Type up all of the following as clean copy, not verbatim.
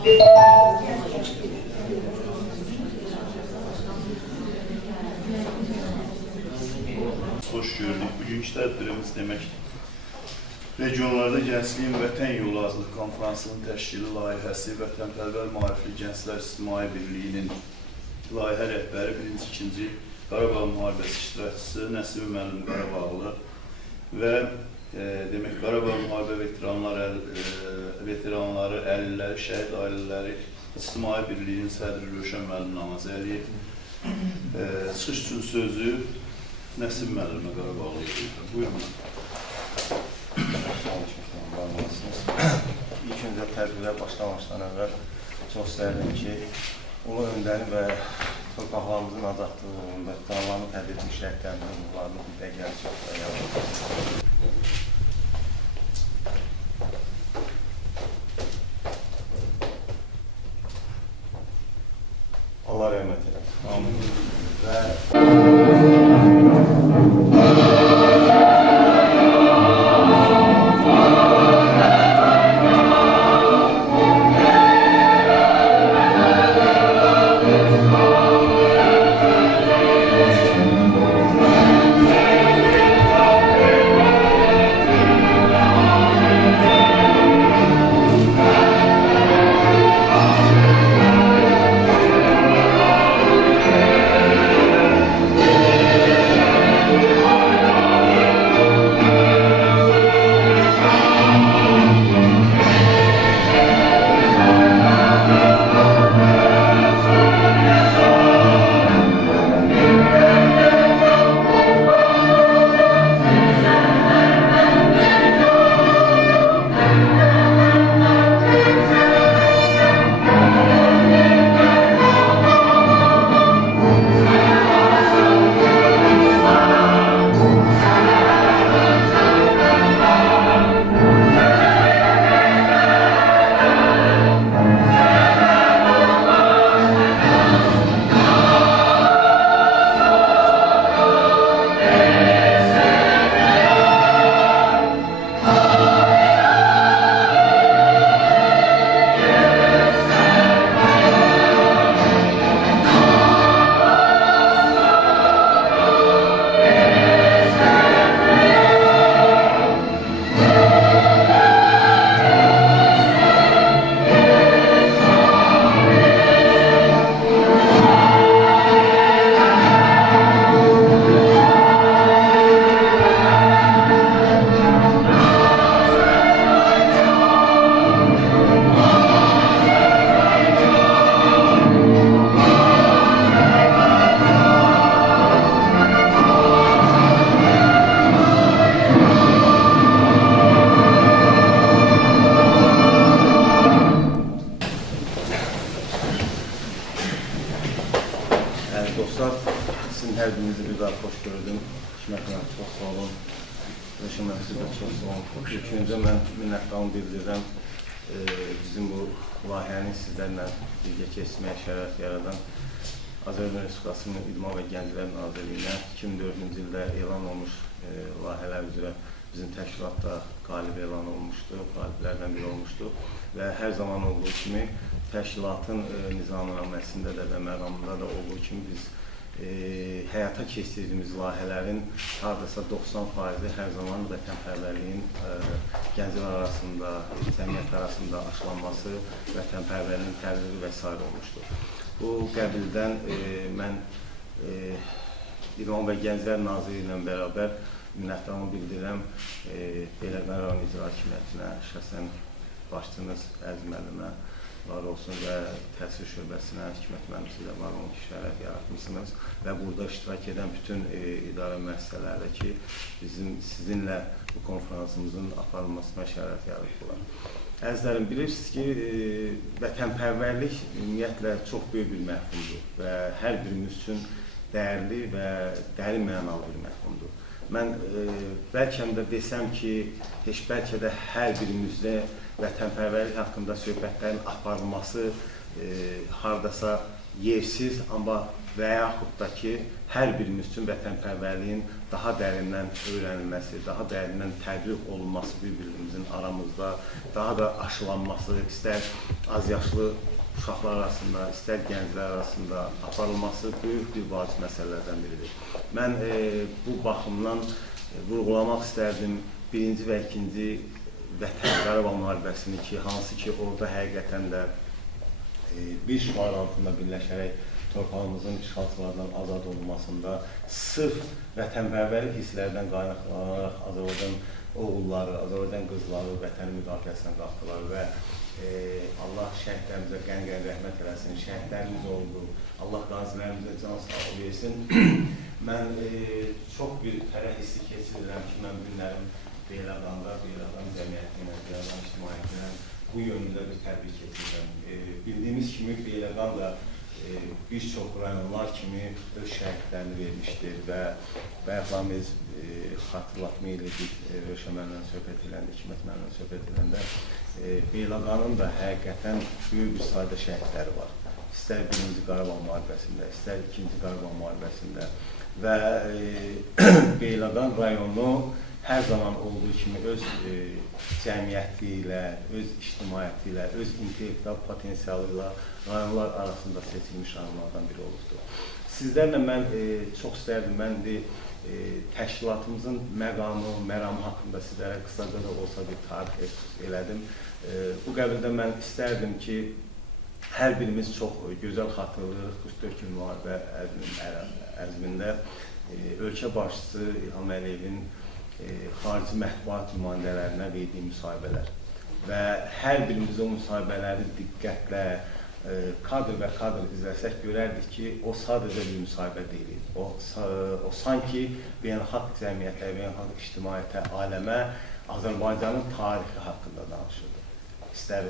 Hoş gördük. Bugünkü tədbirimiz demək regionlarda Gəncliyin Vətən Yolu adlı konferansının təşkili layihəsi Vətənpərvər Maarifli Gənclər İctimai Birliyinin layihə rəhbəri 1-2 Qarabağ müharibəsi iştirakçısı Nəsib müəllim Qarabağlı və demək Qarabağ müharibə veteranları, əlilləri, şəhid ailələri İctimai Birliyinin sədri Rövşən müəllim Namazəliyev çıxış üçün sözü Nəsib müəllimə Qarabağlı edir. Buyurun. İlk öncə tədbirə başlamışdan əvvəl çox istərdim ki, ulu öndəri və torpaqlarımızın azadlığı uğrunda qanunlarını təbliğ etmiş şəhidlərimizin ruhlarını bir dəqiqə çox dayanır. Allah rəhmət eləsin. Amin. Və dostlar, sizin hər birinizi bir daha xoş gördüm. Hikmət müəllim, çox sağ olun. Rövşən müəllim, siz də çox sağ olun. İlk mən minnətdarlığımı bildirirəm. Bizim bu layihəni sizlərlə birgə keçməyə şərait yaradan Azərbaycan Respublikasının İdman və Gənclər Nazirliyinə 2004-cü ildə elan olmuş layihələr üzrə bizim təşkilatda qalib elan olmuşdu, qaliblərdən biri olmuşdu və hər zaman olduğu kimi təşkilatın nizamnaməsində də və məqamında da olduğu kimi biz həyata keçirdiyimiz layihələrin hardasa 90% hər zaman vətənpərvərliyin gənclər arasında, cəmiyyət arasında aşılanması, vətənpərvərliyin təbliği və s. olmuşdur. Bu qəbildən mən İdman və Gənclər Naziri ilə bərabər minnətdarlığımı bildirirəm Beyləqan rayon icra hakimiyyətinə, şəxsən başçınız Əziz müəllimə var olsun və təhsil şöbəsinə, Hikmət müəllim sizə var olun ki, şərait yaratmışsınız və burada iştirak edən bütün idarə müəssisələrdə ki, sizinlə bu konferansımızın aparılmasına şərait yaratdılar. Əzizlərim, bilirsiniz ki, vətənpərvərlik ümumiyyətlə çox böyük bir məfhumdur və hər birimiz üçün dəyərli və dərin mənalı bir məfhumdur. Mən bəlkə də desəm ki, heç bəlkə də hər birimizdə vətənpərvərlik haqqında söhbətlərin aparılması hardasa yersiz, amma və yaxud da ki, hər birimiz üçün vətənpərvərliyin daha dərindən öyrənilməsi, daha dərindən tədqiq olunması bir-birimizin aramızda, daha da aşılanması, istər az yaşlı uşaqlar arasında, istər gənclər arasında aparılması böyük bir vacib məsələlərdən biridir. Mən bu baxımdan vurğulamaq istərdim birinci və ikinci Vətən Qarabağ müharibəsini ki, hansı ki orada həqiqətən də bir şüar altında birləşərək torpağımızın işğalçılardan azad olunmasında sırf vətənpərvərlik hisslərdən qaynaqlanaraq Azərbaycan oğulları, Azərbaycan qızları vətənin müdafiəsinə qalxdılar və Allah şəhidlərimizə qən-qən rəhmət eləsin, şəhidlərimiz oldu, Allah qazilərimizə can sağlığı versin. Mən çox bir fərəh hissi keçirirəm ki, mən günlərim Beyləqanda, Beyləqan cəmiyyəti ilə, Beyləqan ictimaiyyəti ilə bu yönündə bir təbrik edirəm. Bildiyimiz kimi Beyləqan da bir çox rayonlar kimi öz şəhidlərini vermişdir və bayaqlarımız xatırlatma elədik, Rövşən mənlə söhbət eləndə, Hikmət mənlə söhbət eləndə Beyləqanın da həqiqətən böyük bir sayda şəhidləri var. İstər 1-ci Qarabağ müharibəsində, istər 2-ci Qarabağ müharibəsində və Beyləqan rayonu hər zaman olduğu kimi öz cəmiyyəti ilə, öz ictimaiyyəti ilə, öz intellektual potensialı ilə rayonlar arasında seçilmiş rayonlardan biri olubdur. Sizlərlə mən çox istərdim, mən təşkilatımızın məqamı, məramı haqqında sizlərə qısaca da olsa bir tarix elədim. Bu qəbildə mən istərdim ki, hər birimiz çox gözəl xatırlayırıq 44 gün müharibə ərzində ölkə başçısı İlham Əliyevin xarici mətbuat nümayəndələrinə verdiyi müsahibələr və hər birimiz o müsahibələri diqqətlə kadr və kadr izləsək görərdik ki, o sadəcə bir müsahibə deyil. O sanki beynəlxalq cəmiyyətə, beynəlxalq ictimaiyyətə, aləmə Azərbaycanın tarixi haqqında danışırdı. İstər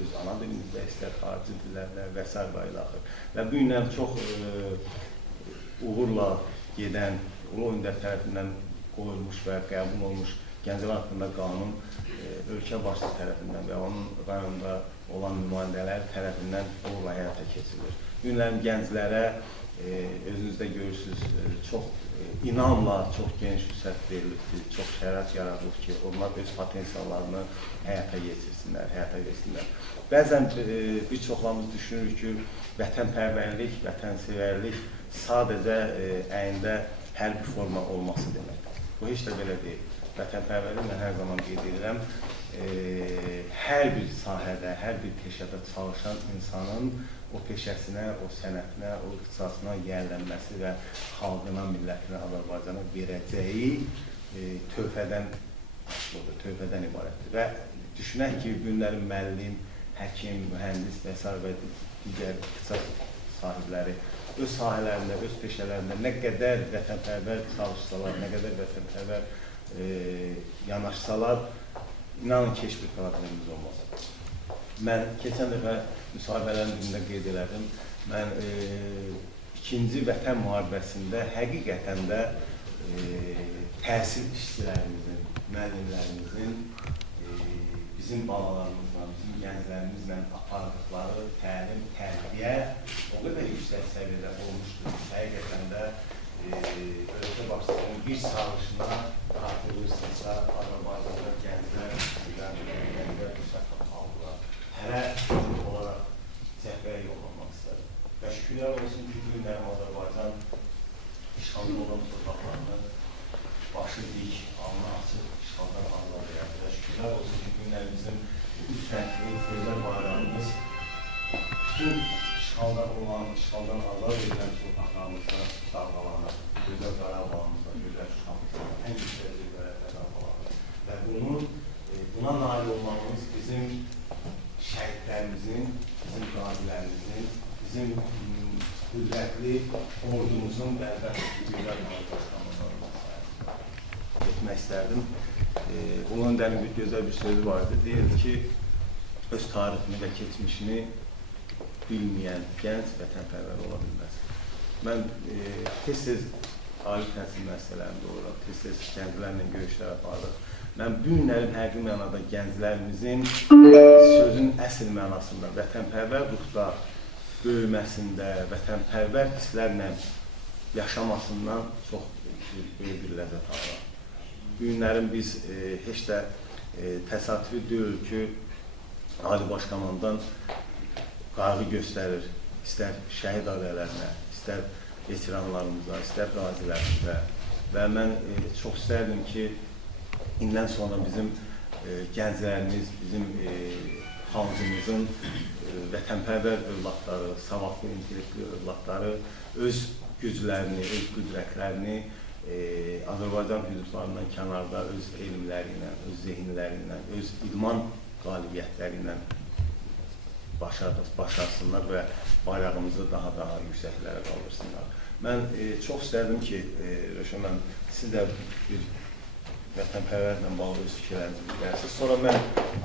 öz ana dilimizdə, istər xarici dillərlə və s. və ilaxır. Və bu günlər çox uğurla gedən, Ulu Öndər tərəfindən qoyulmuş və qəbul olmuş Gənclər haqqında qanun ölkə başçısı tərəfindən və onun rayonda olan nümayəndələr tərəfindən uğurla həyata keçirilir. Günlərin gənclərə özünüzdə görürsünüz, çox inamla çox geniş fürsət verilibdir, çox şərait yaradılıb ki, onlar öz potensiallarını həyata geçirsinlər, həyata versinlər. Bəzən bir çoxlarımız düşünürük ki, vətənpərvərlik, vətənsevərlik sadəcə əyində hərbi forma olması deməkdir. Bu heç də belə deyil. Vətənpərvərlik mən hər zaman qeyd edirəm, hər bir sahədə, hər bir peşədə çalışan insanın o peşəsinə, o sənətinə, o ixtisasına yiyələnməsi və xalqına, millətinə, Azərbaycana verəcəyi töhfədən asılıdır, töhfədən ibarətdir. Və düşünək ki, günlərin müəllim, həkim, mühəndis və s. və digər ixtisas sahibləri öz sahələrində, öz peşələrində nə qədər vətənpərvər çalışsalar, nə qədər vətənpərvər yanaşsalar, inanın ki, heç bir problemimiz olmaz. Mən keçən dəfə müsahibələrin birində qeyd elədim. Mən 2-ci Vətən müharibəsində həqiqətən də təhsil işçilərimizin, müəllimlərimizin, bizim balalarımızla, bizim gənclərimizlə apardıqları təlim, tərbiyə o qədər yüksək səviyyədə olmuşdur. Həqiqətən də ölkə başçısının bir çağırışına xatırlayırsınızsa, Azərbaycanda gənclər müsəffə aldılar. Hərə olaraq cəhbəyə yollamaq istədim. Və şükürlər olsun ki, günlərim Azərbaycan işğalda olan torpaqlarını başı dik, alnı açıq işğaldan azad edir. Və şükürlər olsun ki, günlərimizin üç rəngli gözəl bayrağımız bütün işğalda olan, işğaldan azad edilen torpaqlarımızda dalgalanır. Gözəl Qarabağımızda, gözəl Şuşamızda, ən yüksək zirvələrdə dalgalanır. Və buna nail olmamız bizim şəhidlərimizin, bizim qazilərimizin, bizim qüdrətli ordumuzun və əlbəttə gözəl başqanlıqlarına etmək istərdim. Ulu Öndərin bir gözəl bir sözü vardı. Deyirdi ki, öz tarixini və keçmişini bilməyən gənc vətənpərvər ola bilməz. Mən tez-tez ali təhsil müəssisələrində oluram, tez-tez gənclərlə görüşlər aparırıq. Mən bu günlərin həqiqi mənada gənclərimizin sözün əsl mənasında vətənpərvər ruhda böyüməsində, vətənpərvər hisslərlə yaşamasından çox böyük bir ləzzət alır. Bu günlərin biz heç də təsadüfi deyil ki, Ali Baş Komandan qayğı göstərir, istər şəhid ailələrinə, istər veteranlarımıza, istər qazilərimizə. Və mən çox istərdim ki, indən sonra bizim gənclərimiz, bizim xalqımızın vətənpərvər övladları, savadlı, intellektli övladları öz güclərini, öz qüdrətlərini Azərbaycan hüdudlarından kənarda öz elmləri ilə, öz zehinləri ilə, öz idman qalibiyyətləri ilə başarsınlar və bayrağımızı daha yüksəklərə qaldırsınlar. Mən çox istərdim ki, Rövşən müəllim, siz də bir vətənpərvərlə bağlı öz fikirlərinizi bildirsiniz. Sonra mən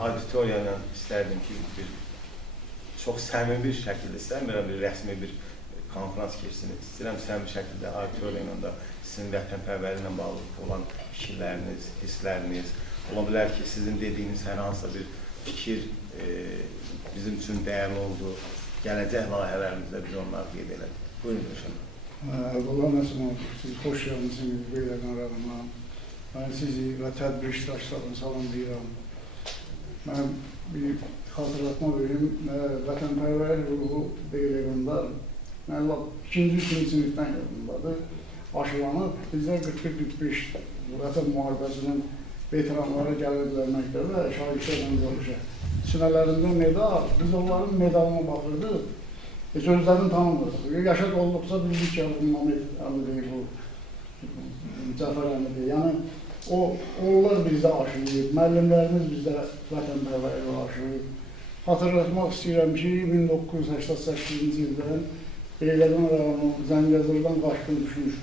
auditoriya ilə istərdim ki, çox səmimi bir şəkildə, istəmirəm bir rəsmi bir konferans keçsin, istəyirəm səmimi şəkildə auditoriya ilə də sizin vətənpərvərliklə bağlı olan fikirləriniz, hissləriniz, ola bilər ki, sizin dediyiniz hər hansısa bir fikir bizim üçün dəyərli oldu, gələcək layihələrimizdə biz onları qeyd elədik. Buyurun, Rövşən. Allah nəsin oldu, siz xoş gəlmişsiniz Beyləqan rayonuna. Mən sizi və tədbir iştirakçılarını salamlayıram. Mən bir xatırlatma verim, vətənpərvər ruhu Beyləqanda, mən 2-3 sinifdən yadımdadır, aşılanıb, bizlər 41-45 Vətən müharibəsinin veteranlara gəlirlər məktəbə, şahidlərlə görüşə. Sinələrində medal, biz onların medalına baxırdıq, sözlərini tanımırdıq. Yaşad olduqsa bildik ki, Mehmet Əli deyil, bu Cəfər Əli deyil. Yəni, onlar bizdə aşıyıb, müəllimlərimiz bizdə vətənpərvərliyi aşıyıb. Hatırlatmaq istəyirəm ki, 1988-ci ildən Beyləqan rayonu Zəngəzurdan qaçqın düşmüş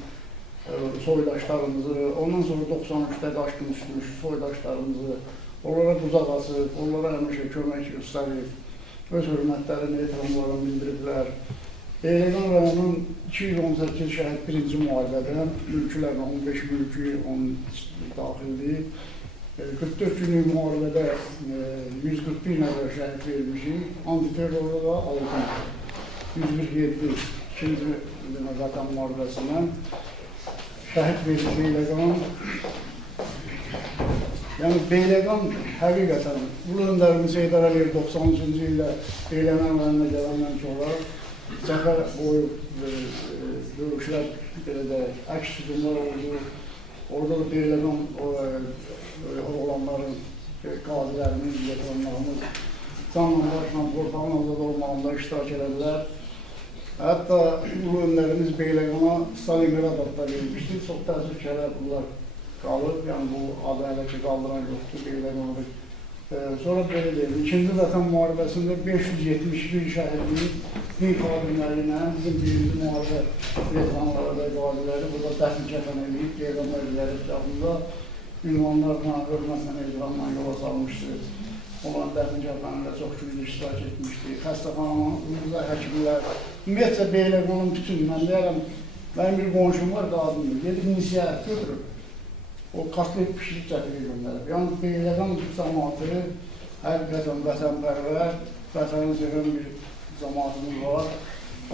soydaşlarımızı, ondan sonra 93-də qaçqın düşmüş soydaşlarımızı, onlara qucaq asıb, onlara həmişə kömək göstərib, öz hörmətlərini, ehtiramlarını bildiriblər. Beyləqan rayonunun 218 şəhid birinci müharibədən, mülkülərlə 15 mülkü onun daxildir. 44 günlük müharibədə 141 nəfər şəhid verilmişik, antiterrorda da 6, 147 ikinci Vətən müharibəsindən şəhid verildi Beyləqan. Yəni Beyləqan həqiqətən, Ulu Öndərimiz Heydər Əliyev 93-cü ildə Beyləqan rayonuna gələndən sonra səfər boyu döyüşlər, əks hücumlar oldu. Orada da Beyləqan oğlanların, qazilərimiz, veteranlarımız canla başla torpağın azad olmağında iştirak edədilər. Hətta Ulu Öndərimiz Beyləqana Stalingrad adda verilmişdir. Çox təəssüf ki, bunlar qalır. Yəni bu adı hələ ki qaldıran yoxdur Beyləqanı. Sonra belə deyil, İkinci Vətən müharibəsində 571 şəhidlik din xadimləri ilə bizim birinci müharibə veteranları və qaziləri burada dəfn kəfən edib, Peyğəmbər izləri kitabında ünvanlarla, hörmətlə, ecranla yola salmışdır. Onların dəfn kəfənində çox güclü iştirak etmişdir. Xəstəxanamızda həkimlər, ümumiyyətlə Beyləqanın bütün, mən deyərəm, mənim bir qonşum var, qadındır, gedib nisiyyət götürüb. O katlayıb pişirib gətirir göndərib. Yəni Beyləqan cəmaatı həqiqətən vətənpərvər, vətəni sevən bir cəmaatımız var.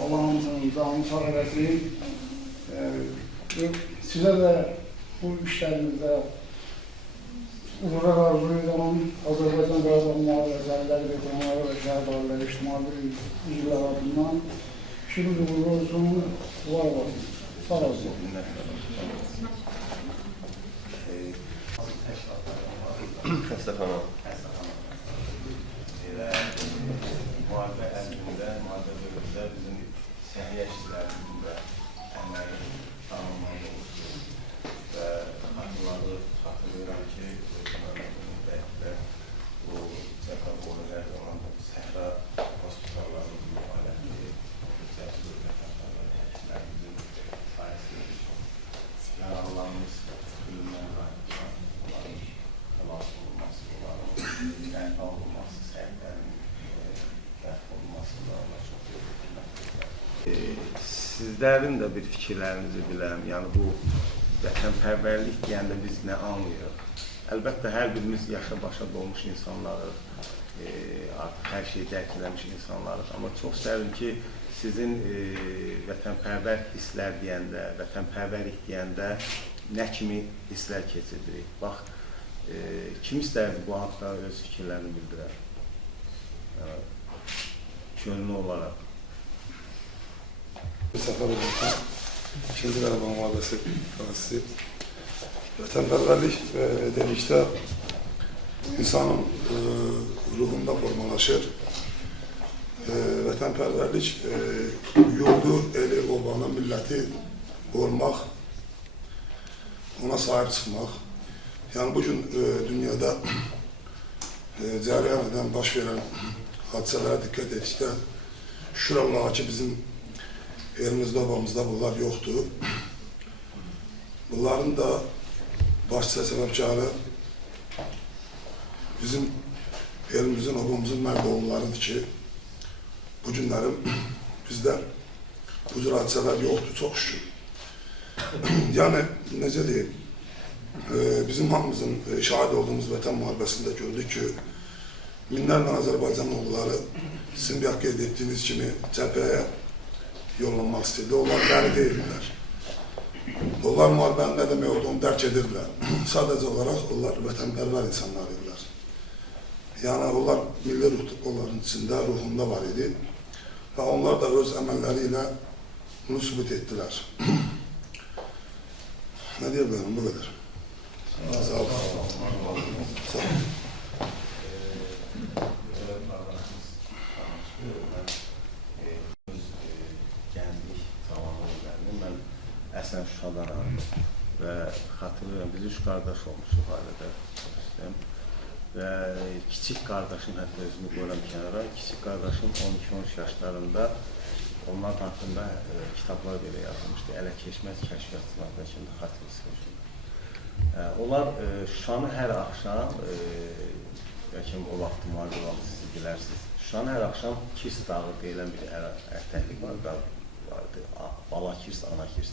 Allah hamısının canını sağ eləsin. Sizə də bu işlərinizdə uğurlar arzu edirəm. Azərbaycan Qarabağ müharibəsi əlləri veteranları və şəhid ailələri ictimai üzvlər adından işiniz uğurlu olsun, var olasın. Sağ olsun. Xəstəxana. Elə müharibə ərzində, müharibə dövründə bizim səhiyyə işçilərimizin də əməyi tanınmalı olsun və xatırlayıram ki, bu Cəfər boyu hər zaman səhra hospitallarının müfəaliyyəti, cəbsizlik vətəndaşları, həkimlərimizin sayəsində çox yaralılarımız ölümdən qayıtmışlar, onların xilas olunması, onların rəhbər olunması, səhvlərin rəhbər olunması da Allah çox böyük. Sizlərin də bir fikirlərinizi biləm, yəni bu vətənpərvərlik deyəndə biz nə anlayırıq? Əlbəttə, hər birimiz yaşa başa dolmuş insanlarıq. artıq hər şeyi dərk eləmiş insanlarız. Amma çox istərdim ki, sizin vətənpərvər hisslər deyəndə, vətənpərvərlik deyəndə nə kimi hisslər keçiririk? Bax, kim istərdi bu haqda öz fikirlərini bildirər? Könlü olaraq. Səfər olurken, ikinci Qarabağ müharibəsi hadisi, vətənpərvərlik dedikdə insanın ruhunda formalaşır. Vətənpərvərlik yurdu, eli, obanı, milləti qorumaq, ona sahib çıxmaq. Yəni bugün dünyada cərəyan edən, baş verən hadisələrə diqqət etdikdə şükür Allaha ki, bizim elimizdə, obamızda bunlar yoxdur. Bunların da başlıca səbəbkarı bizim elimizin, obamızın mərd oğullarıdır ki, bu günlərim bizdə bu cür hadisələr yoxdur, çox şükür. Yəni, necə deyim, bizim hamımızın şahid olduğumuz vətən müharibəsində gördük ki, minlərlə Azərbaycan oğulları sizin bir qeyd etdiyiniz kimi cəbhəyə yollanmaq istəyirdi. Onlar dəri deyirlər. Onlar müharibənin nə demək olduğunu dərk edirlər. Sadəcə olaraq onlar vətənpərvər insanlar idilər. Yəni, onlar milli ruh onların içində, ruhunda var idi. Və onlar da öz əməlləri ilə bunu sübut etdilər. Nə deyə bilərəm, bu qədər. Sağ olun. Sağ olun. Əsən Şuşadaram və xatırlıyorum, biz 3 qardaş olmuşuq ailədə və kiçik qardaşım, hətta özünü qoyuram kənara, kiçik qardaşım 12-13 yaşlarında onlar haqqında kitablar belə yazılmışdı, Ələ keçməz kəşfiyyatçılardan şimdi xatırlısı. Onlar Şuşanı hər axşam, bəlkə o vaxtı müharibə vaxtı siz bilərsiniz, Şuşanı hər axşam Kirs dağı deyilən bir ərtəklik vardı, Bala Kirs, Ana Kirs.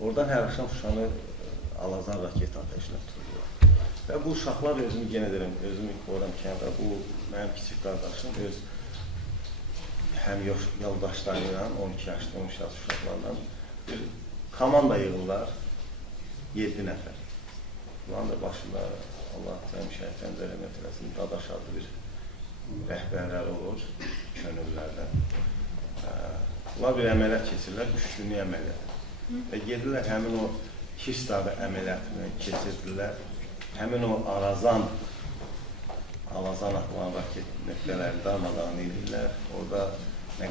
Oradan hər axşam Şuşanı alazan raket ateşinə tutuyorlar. Və bu uşaqlar özümü yenə deyirəm, özümü qoyuram kənara, bu mənim kiçik qardaşım öz həm yoldaşları ilə, 12 yaşlı, 13 yaşlı uşaqlarla bir komanda yığırlar, 7 nəfər. Bunların da başında Allah cəmi şəhətləndə rəhmət eləsin, Dadaş adlı bir rəhbərlər olur, könüllərdən. Bunlar bir əməliyyat keçirlər, 3 günlük əməliyyat. Və gedirlər, həmin o Kirs dağı əməliyyatını keçirdilər, həmin o Alazan atılan raket nöqtələri darmadağın edirlər, orada nə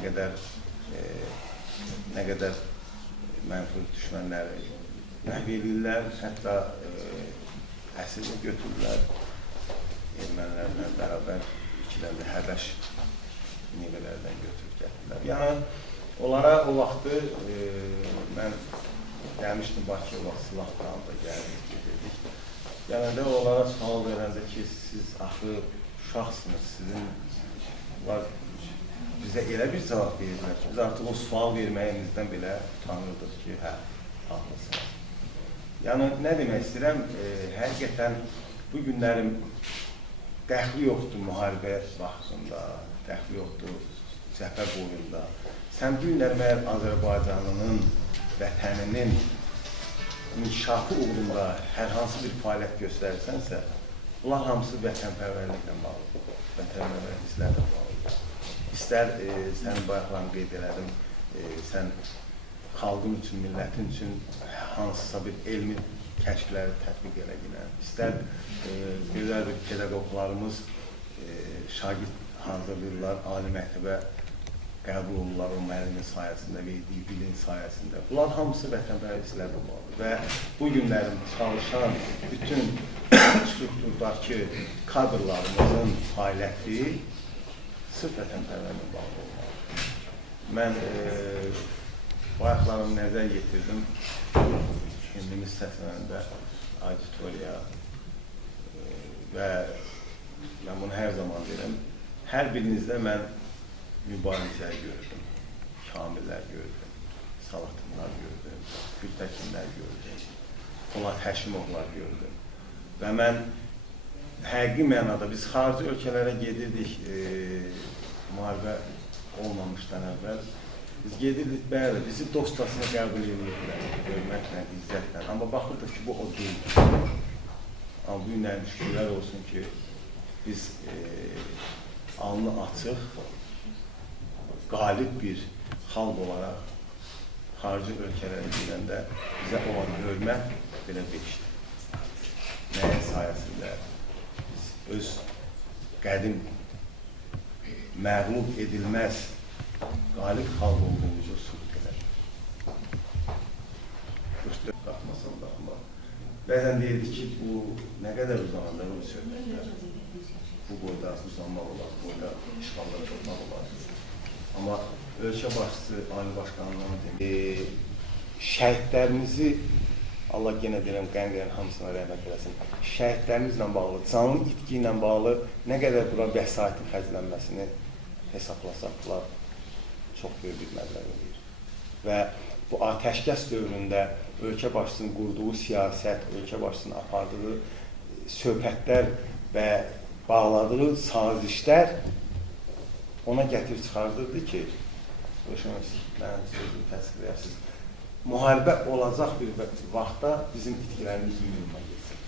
qədər mənfur düşmənləri məhv edirlər, hətta əsiri götürürlər, ermənilərlə bərabər ikidən də Həbəş nivələrdən götürüb gətirirlər. Yəni, onlara o vaxtı mən gəlmişdim Bakıya, o vaxt silah qanında gəldik, gedirdik. Yəni də onlara sual verəndə ki, siz axı uşaqsınız, sizin bizə elə bir cavab verirlər ki, biz artıq o sual verməyimizdən belə utanırdıq ki, hə, haklısınız. Yəni, nə demək istəyirəm, həqiqətən bu günlərim dəxli yoxdur müharibə vaxtında, dəxli yoxdur cəbhə boyunda. Sən bu günlər məyər Azərbaycanının, vətəninin inkişafı uğrunda hər hansı bir fəaliyyət göstərirsənsə, bunlar hamısı vətənpərvərliklə bağlıdır, vətənpərvər hisslərlə bağlıdır. İstər sənin bayaqlarını qeyd elədim, sən xalqın üçün, millətin üçün hansısa bir elmi kəşfləri tətbiq eləginən, istər gözəl bir pedaqoqlarımız şagird hazırlayırlar, ali məktəbə qəbul olurlar o müəllimin sayəsində, verdiyi bilin sayəsində. Bunlar hamısı vətənpərvər hisslərlə bağlıdır və bu günlərin çalışan bütün strukturdakı kadrlarımızın fəaliyyəti sırf vətənpərvərlə bağlı olmalıdır. Mən bayaqlarımı nəzər yetirdim, kendimiz səslənəndə auditoriya və mən bunu hər zaman deyirəm, hər birinizdə mən mübarizələr gördüm, kamillər gördüm, Salatınlar gördüm, Gültəkinlər gördüm, Polat Həşimovlar gördüm və mən həqiqi mənada biz xarici ölkələrə gedirdik müharibə olmamışdan əvvəl. Biz gedirdik, bəli, bizi dostcasına qəbul edirdilər, hörmətlə, izzətlə. Amma baxırdıq ki, bu o deyil. Amma bu günlərin şükürlər olsun ki, biz alnı açıq, qalib bir xalq olaraq xarici ölkələrə gedəndə bizə olan hörmət belə beşdir. Nəyin sayəsində biz öz qədim, məğlub edilməz, qalib xalq olduğumuzu sübut edək. Üstə qalxmasam da, amma bəzən deyirdik ki, bu nə qədər uzananda bu söhbətlər, bu boyda uzanmaq olar, bu boyda işğallara tutmaq olar. Amma ölkə başçısı, Ali Başkanlığının şəhidlərimizi, Allah yenə deyirəm, qən-qən hamısına rəhmət eləsin, şəhidlərimizlə bağlı, canlı itki ilə bağlı nə qədər bura vəsaitin xərclənməsini hesablasaqlar, çox böyük bir məbləğ edir. Və bu atəşkəs dövründə ölkə başçısının qurduğu siyasət, ölkə başçısının apardığı söhbətlər və bağladığı sazişlər ona gətirib çıxardırdı ki, mənim sözümü təsvir edirsiniz, müharibə olacaq bir vaxtda bizim itkilərimiz minimuma geçsin.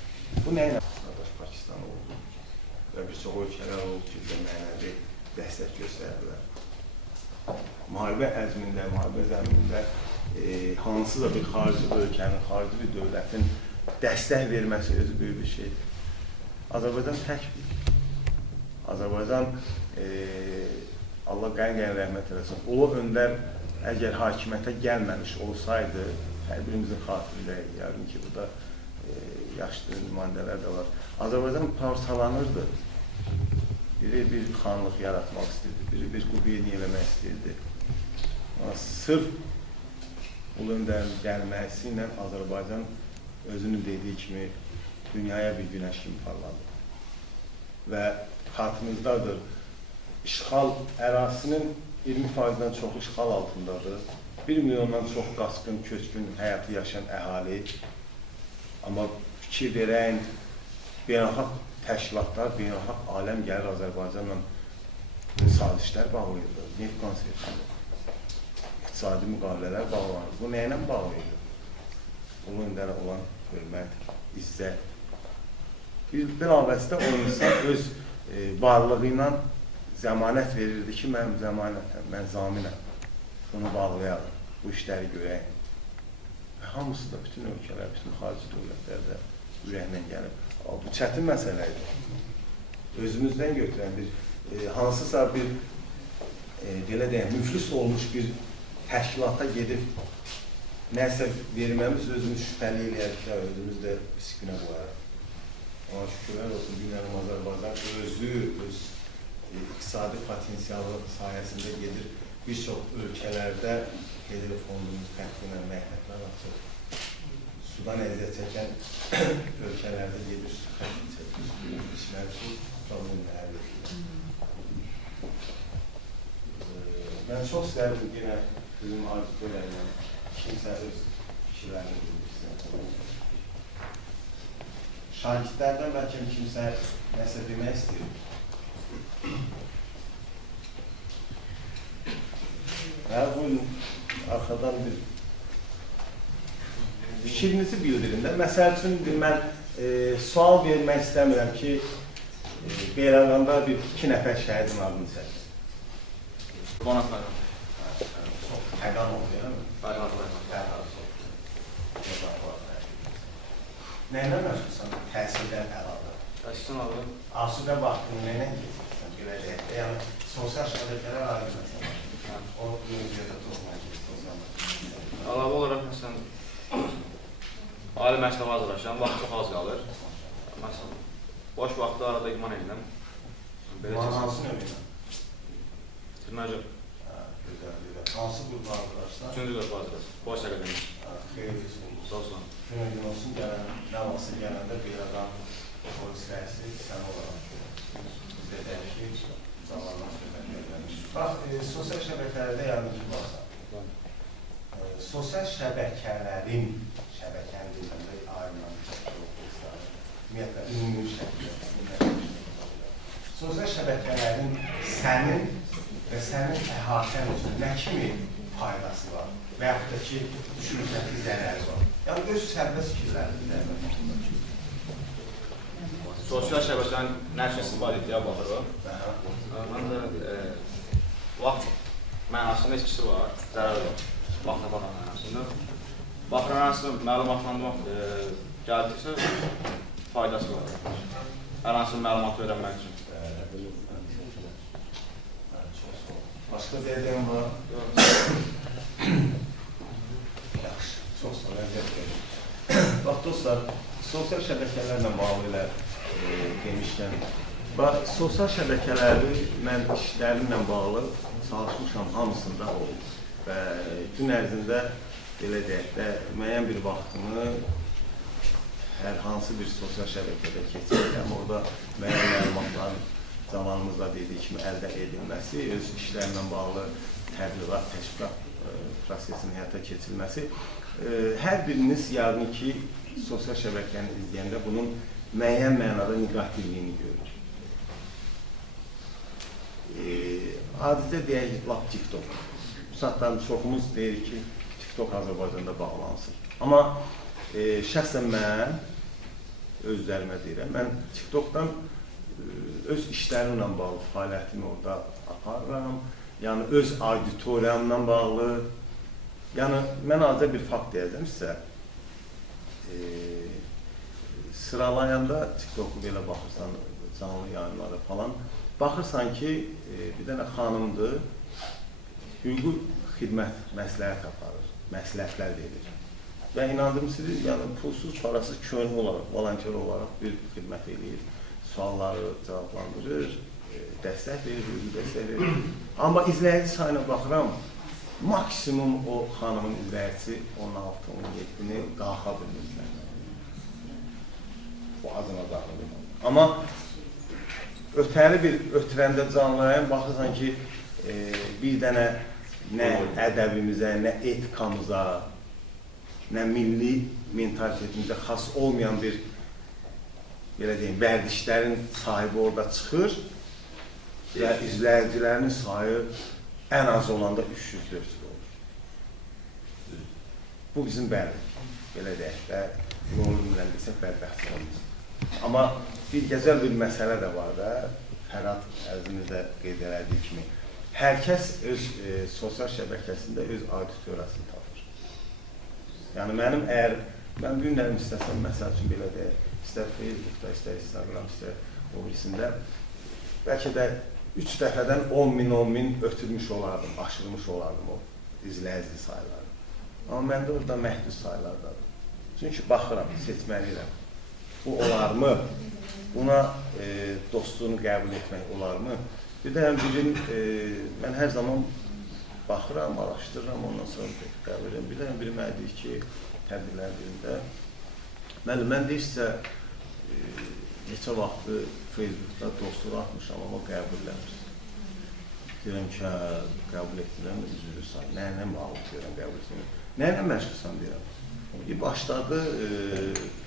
Bu nə ilə Pakistan oldu və bir çox ölkələr oldu ki, mənəvi dəstək göstərdilər. Müharibə əzmində, müharibə zəminində hansısa bir xarici ölkənin, xarici bir dövlətin dəstək verməsi özü böyük bir şeydir. Azərbaycan təkdir. Azərbaycan, Allah qən-qən rəhmət eləsin, Ulu Öndər əgər hakimiyyətə gəlməmiş olsaydı, hər birimizin xatirində, yəqin ki, burada yaşlı nümayəndələr də var, Azərbaycan parçalanırdı. Biri bir xanlıq yaratmaq istəyirdi, biri bir qubiyyə eləmək istəyirdi. Sırf Ulu Öndərin gəlməsi ilə Azərbaycan özünün dediyi kimi dünyaya bir günəş kimi parladı. Və xatırınızdadır, işğal ərazisinin 20%-dən çoxu işğal altındadır. 1 milyondan çox qaçqın, köçkün həyatı yaşayan əhali. Amma fikir verən, beynəlxalq təşkilatlar, beynəlxalq aləm gəlir Azərbaycanla sazişlər bağlayırdı, neft konservəsində, iqtisadi müqavilələr bağlanırdı. Bu nəylə bağlayırdı? Ulu Öndərə olan hörmət, izzət. Bilavasitə o insan öz varlığı ilə zəmanət verirdi ki, mən zəmanətəm, mən zaminəm, bunu bağlayalım, bu işləri görəyim. Hamısı da, bütün ölkələr, bütün xarici dövlətlərdə ürəklə gəlib. Bu çətin məsələ idi. Özümüzdən götürən bir, hansısa bir, belə deyək, müflis olmuş bir təşkilata gedib nəsə verməmiz özümüz şübhəli eləyərik, özümüz də pis günə qoyarıq. Ona şükürlər olsun, günlərim Azərbaycan özü, öz iqtisadi potensialı sayəsində gedir. Bir çox ölkələrdə gedir fondumuz fərqlənən məktəblər açır. Sudan əziyyət çəkən ölkələrdə gedir, su xərcini çəkir, işlər su problemini həll edir. Mən çox istərdim yenə bizim auditörlərlə kimsə öz kişilərini bildirsin. Şagirdlərdən bəlkə kimsə nəsə demək istəyir. Buyurun, arxadan bir fikrinizi bildirin də. Məsəl üçün, mən sual vermək istəmirəm ki, Beyləqanda bir 2 nəfər şəhidin adını çəkir. Qonaq Fərqan. Fərqan oldu, yəni? Fərqan. Nəylə məşğulsan? Təhsildən əlavə. Təhsildən əlavə? Asudə vaxtını nəylə keçirsən? Gələcəkdə, yəni sosial şəbəkələr ayrılırsan. O müziyyədə durmaq. Əlavə olaraq, məsələn, ali məktəbə hazırlaşıram, vaxt çox az qalır. Məsələn, boş vaxtda arada idman edirəm. İdman hansı növünə? Bitirməcə. Gözəl. Hansı qurba hazırlaşsan? 3-cü qrup hazırlaşıram. Boş akademi. Xeyirliyiz olmuş. Olsun. Gün olsun, nə olsun gələndə bir adam polis rəisi sən olaraq bizdə dəyişik, zamanla söhbət edilmiş. Bax, sosial şəbəkələrdə yardım ki varsa, sosial şəbəkələrin, şəbəkənin deyilməndə ayrılan ümumiyyətlə, ümumi şəkildə. Sosial şəbəkələrin sənin və sənin əhatən üçün nə kimi faydası var və yaxud da ki, düşünürsən ki, zərəri var. Yəni, öz sərbəst fikirlərini dərmək. Sosial şəbəkənin nə üçün istifadə etdiyə baxırıq. Mən də vaxt mənasında etkisi var, zərəri var. Vaxta baxan mənasında. Baxıran hansı məlumatlandırmaq gəldiksə, faydası var. Hər hansı məlumatı öyrənmək üçün. Başqa deyəcəyim var. Yaxşı, çox sağ olun. Bax, dostlar, sosial şəbəkələrlə bağlı ilə demişkən, sosial şəbəkələri mən işlərimlə bağlı çalışmışam hamısında olub və gün ərzində belə deyək də, müəyyən bir vaxtını hər hansı bir sosial şəbəkədə keçirəm. Orada müəyyən məlumatların zamanımızda dediyi kimi əldə edilməsi, öz işlərlə bağlı təbliğat, təşviqat prosesinin həyata keçirilməsi. Hər biriniz yəqin ki, sosial şəbəkəni izləyəndə bunun müəyyən mənada negativliyini görür. Adicə deyək, lap TikTok. Bu saatdan çoxumuz deyir ki, TikTok Azərbaycanda bağlansın. Amma şəxsən mən özlərimə deyirəm, mən TikTokdan öz işlərimlə bağlı fəaliyyətimi orada aparıram, yəni öz auditoriyamla bağlı. Yəni, mən azca bir fakt deyəcəm sizə, sıralayanda TikToku belə baxırsan, canlı yayınları falan, baxırsan ki, bir dənə xanımdır, hüquqi xidmət məsləhət aparır, məsləhətlər verir. Və inandım sizi, yəni pulsuz, parasız, könüllü olaraq, volontyor olaraq bir xidmət edir, sualları cavablandırır, dəstək verir, hüquqi dəstək verir. Amma izləyici sayına baxıram, maksimum o xanımın izləyicisi 16-17-ni qalxa bilmirlər. Bu azına daxil. Amma ötürəndə canlıların baxırsan ki, bir dənə nə ədəbimizə, nə etikamıza, nə milli mentalitetimizə xas olmayan bir vərdişlərin sahibi orada çıxır və izləyicilərin sayı ən az olanda 300-400 olur. Bu bizim belə deyək də, normal desək bədbəxtçiliğimiz. Amma bir gözəl bir məsələ də var da, Fərhad ərzimizdə qeyd elədiyi kimi, hər kəs öz sosial şəbəkəsində öz auditoriyasını tapır. Yəni mənim mən günlərim istəsəm, məsəl üçün belə deyək, istər Facebookda, istər Instagram, istər o birisində, bəlkə də 3 dəfədən 10 min ötürmüş olardım, aşırmış olardım o izləyici sayıları. Amma məndə orada məhdud sayılardadır. Çünki baxıram, seçməliyəm. Bu olarmı? Buna dostluğunu qəbul etmək olarmı? Bir də birin, mən hər zaman baxıram, araşdırıram, ondan sonra qəbul edirəm. Bir də biri mənə deyir ki, tədbirlər birində, mən deyirsə, neçə vaxtı Facebookda dostluq atmışam, amma qəbul eləmir. Deyirəm ki, qəbul etmirəm, üzülürsən. Nəylə bağlı deyirəm, qəbul etmirəm. Nəylə məşğulsan deyirəm. Bir başladı,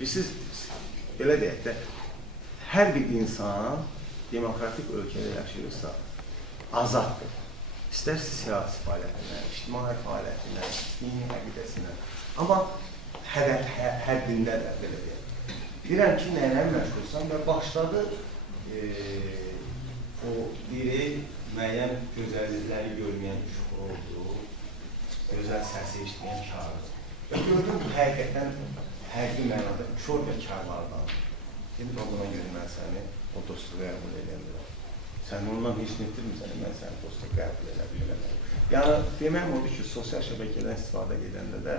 siz belə deyək də, hər bir insan demokratik ölkədə yaşayırsa, azaddır. İstərsə siyasi fəaliyyətinə, ictimai fəaliyyətinə, dini əqidəsinə. Amma həddində də belə deyək. Deyirəm ki, nəylə məşğulsan və başladı o diri, müəyyən gözəllikləri görməyən uşaq oldu, gözəl səsi işləyən karı. Və gördüm ki, həqiqətən həqiqi mənada kör və karlardan. Dedim ki, buna görə mən səni o dostluğu qəbul edəmirəm. Sən ondan heç nə itirmirsən, mən səni dostluğu qəbul edəmirəm. Yəni, deməyim odur ki, sosial şəbəkədən istifadə edəndə də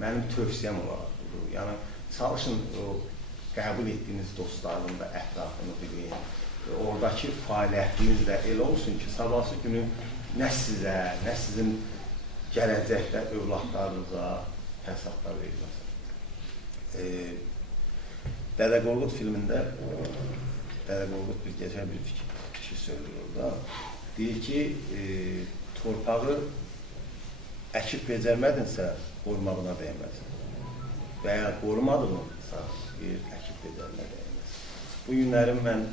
mənim tövsiyəm olaraq budur. Yəni, çalışın o qəbul etdiyiniz dostların da ətrafını bilin. Oradakı fəaliyyətiniz də elə olsun ki, sabahsı günü nə sizə, nə sizin gələcəkdə övladlarınıza həsablar verilməsin. Dədə Qorqud filmində Dədə Qorqud bir gözəl bir fikir söylüyor orada. Deyir ki, torpağı əkib becərmədinsə, qorumağına dəyməz. Və ya qorumadınsa, deyir, əkib becərinə dəyməz. Bu günlərim mən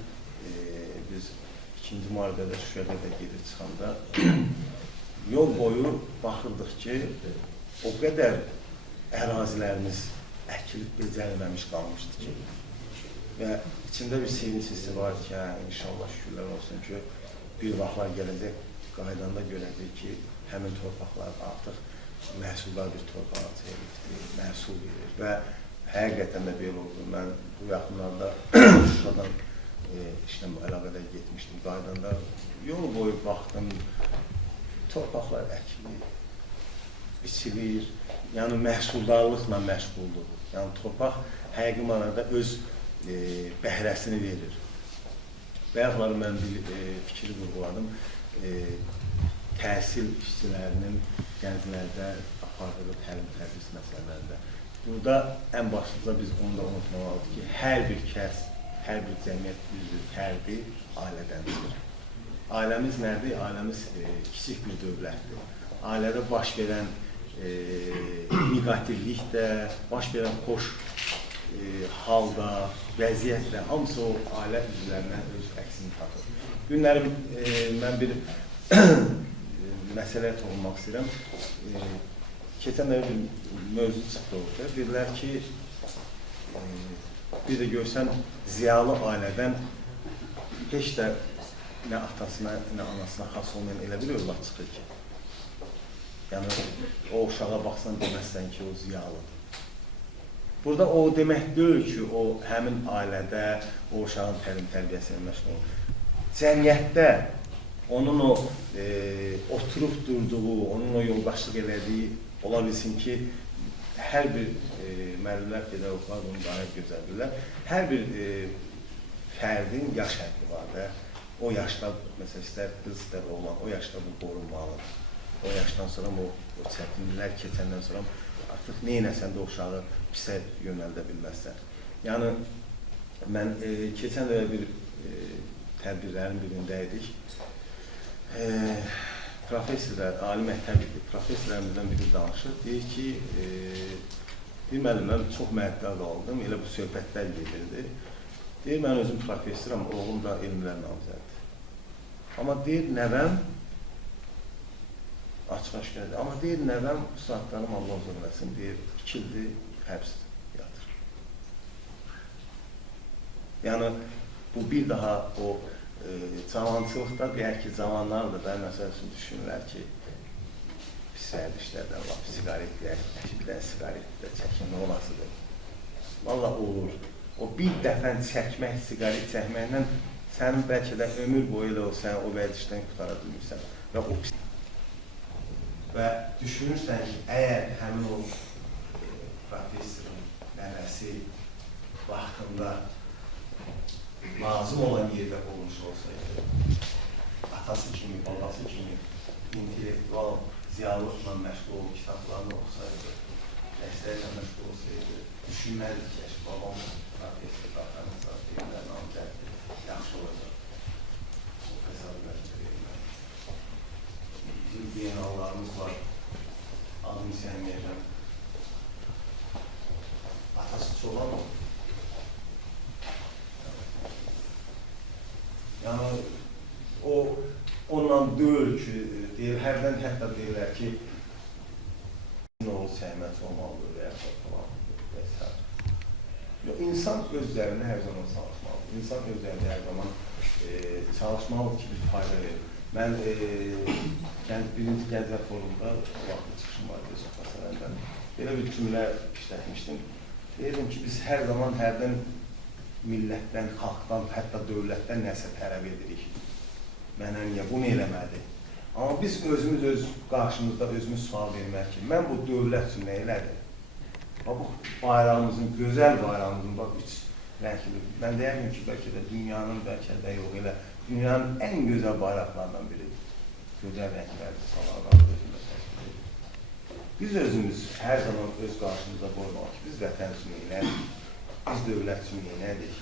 biz 2-ci müharibədə Şuşada da gedib çıxanda yol boyu baxırdıq ki, o qədər ərazilərimiz əkilib becərilməmiş qalmışdı ki, və içində bir sevinç hissi var ki, inşallah şükürlər olsun ki, bir vaxtlar gələcək qaydanda görəcək ki, həmin torpaqlar artıq məhsuldar bir torpağa çevrildi, məhsul verir və həqiqətən də belə oldu. Mən bu yaxınlarda Şuşadan işlə əlaqədar getmişdim, qaydanda yol boyu baxdım, torpaqlar əkilir, biçilir, yəni məhsuldarlıqla məşğuldur. Yəni torpaq həqiqi manada öz bəhrəsini verir. Bayaqlar mən bir fikri vurguladım. Təhsil işçilərinin gənclərdə apardığı təlim-tədris məsələlərində. Burada ən başlıca biz onu da unutmamalıyıq ki, hər bir kəs, hər bir cəmiyyət üzvü, fərdi ailədəndir. Ailəmiz nədir? Ailəmiz kiçik bir dövlətdir. Ailədə baş verən negativlik də, baş verən xoş halda, vəziyyətlə, hamısı o ailə üzvlərindən öz əksini tapır. Günlərim mən bir məsələyə toxunmaq istəyirəm. Keçən də bir mövzu çıxdı orada. Dedilər ki, bir də görsən, ziyalı ailədən heç də nə atasına, nə anasına xas olmayan elə bir övlad çıxır ki. Yəni, o uşağa baxsan deməzsən ki, o ziyalıdır. Burada o demək deyil ki, o həmin ailədə o uşağın təlim-tərbiyəsini məşğul olur. Cəmiyyətdə onun o oturub durduğu, onun o yoldaşlıq elədiyi ola bilsin ki, hər bir müəllimlər, pedaqoglar bunu daha gözəl bilirlər. Hər bir fərdin yaş həddi var və o yaşda, məsələn, istər qız, istər oğlan, o yaşda bu qorunmalıdır. O yaşdan sonra o çətinliklər keçəndən sonra artıq neynəsən də o uşağı pisə yönəldə bilməzsən. Yəni, mən keçən də bir tədbirlərin birindəydik. Profesorlar, ali məktəbli profesorlarımızdan biri danışır. Deyir ki, deməli, mən çox məəttəl qaldım, elə bu söhbətlər gedirdi. Deyir, mən özüm profesoram, oğlum da elmlər namizədir. Amma deyir, nəvəm, açıq-aşkərdir. Amma deyir, nəvəm, bu saatlarım Allah uzun eləsin, deyir, 2 ildir həbs yatır. Yəni, bu bir daha o cavançılıqda deyək ki, cavanlar da məsəl üçün düşünürlər ki, pis səhədişlərdən, sigaret deyək, bir dənə sigaret də çəkin, nə olasıdır? Valla olur. O bir dəfən çəkmək, sigaret çəkməklə sənin bəlkə də ömür boyu da sən o vərdişdən qutara bilmirsən. Və o pis. Və düşünürsən ki, əgər həmin o profesorun nəvəsi vaxtında lazım olan yerdə olmuş olsaydı, atası kimi, babası kimi intellektual ziyarlıqla məşğul olub kitablarını oxusaydı, dərslərlə məşğul olsaydı, düşünməli ki, babam profesor, baxanıza, deyirlər, namizəddir, yaxşı olacaq. O qəzabət verilməli. Bizim DNA-larımız var, adını sənməyəcəm. Atası çoğalan olur. Yəni, o ondan deyil ki, deyir, hərdən hətta deyirlər ki, nə olur, səhməsi olmalıdır və yaxud falan və s. Yox, insan öz üzərində hər zaman çalışmalıdır. İnsan öz üzərində hər zaman çalışmalıdır ki, bir fayda verir. Mən birinci Gənclər Forumunda vaxtı çıxışım var, Söhbət belə bir cümlə işlətmişdim. Deyirdim ki, biz hər zaman hərdən millətdən, xalqdan, hətta dövlətdən nəsə tələb edirik. Mənə niyə bunu eləmədi? Amma biz özümüz öz qarşımızda özümüz sual vermək ki, mən bu dövlət üçün nə elədim? Bu bayrağımızın, gözəl bayrağımızın, bax, 3 rəngli. Mən deyərim ki, bəlkə də dünyanın, bəlkə də yox, elə dünyanın ən gözəl bayraqlarından biridir. Gözəl rənglərdir, salarlardır, özümüz təşkil edir. Biz özümüz hər zaman öz qarşımızda qoymalıyıq ki, biz vətən üçün elədik. Biz dövlət üçün neynədik?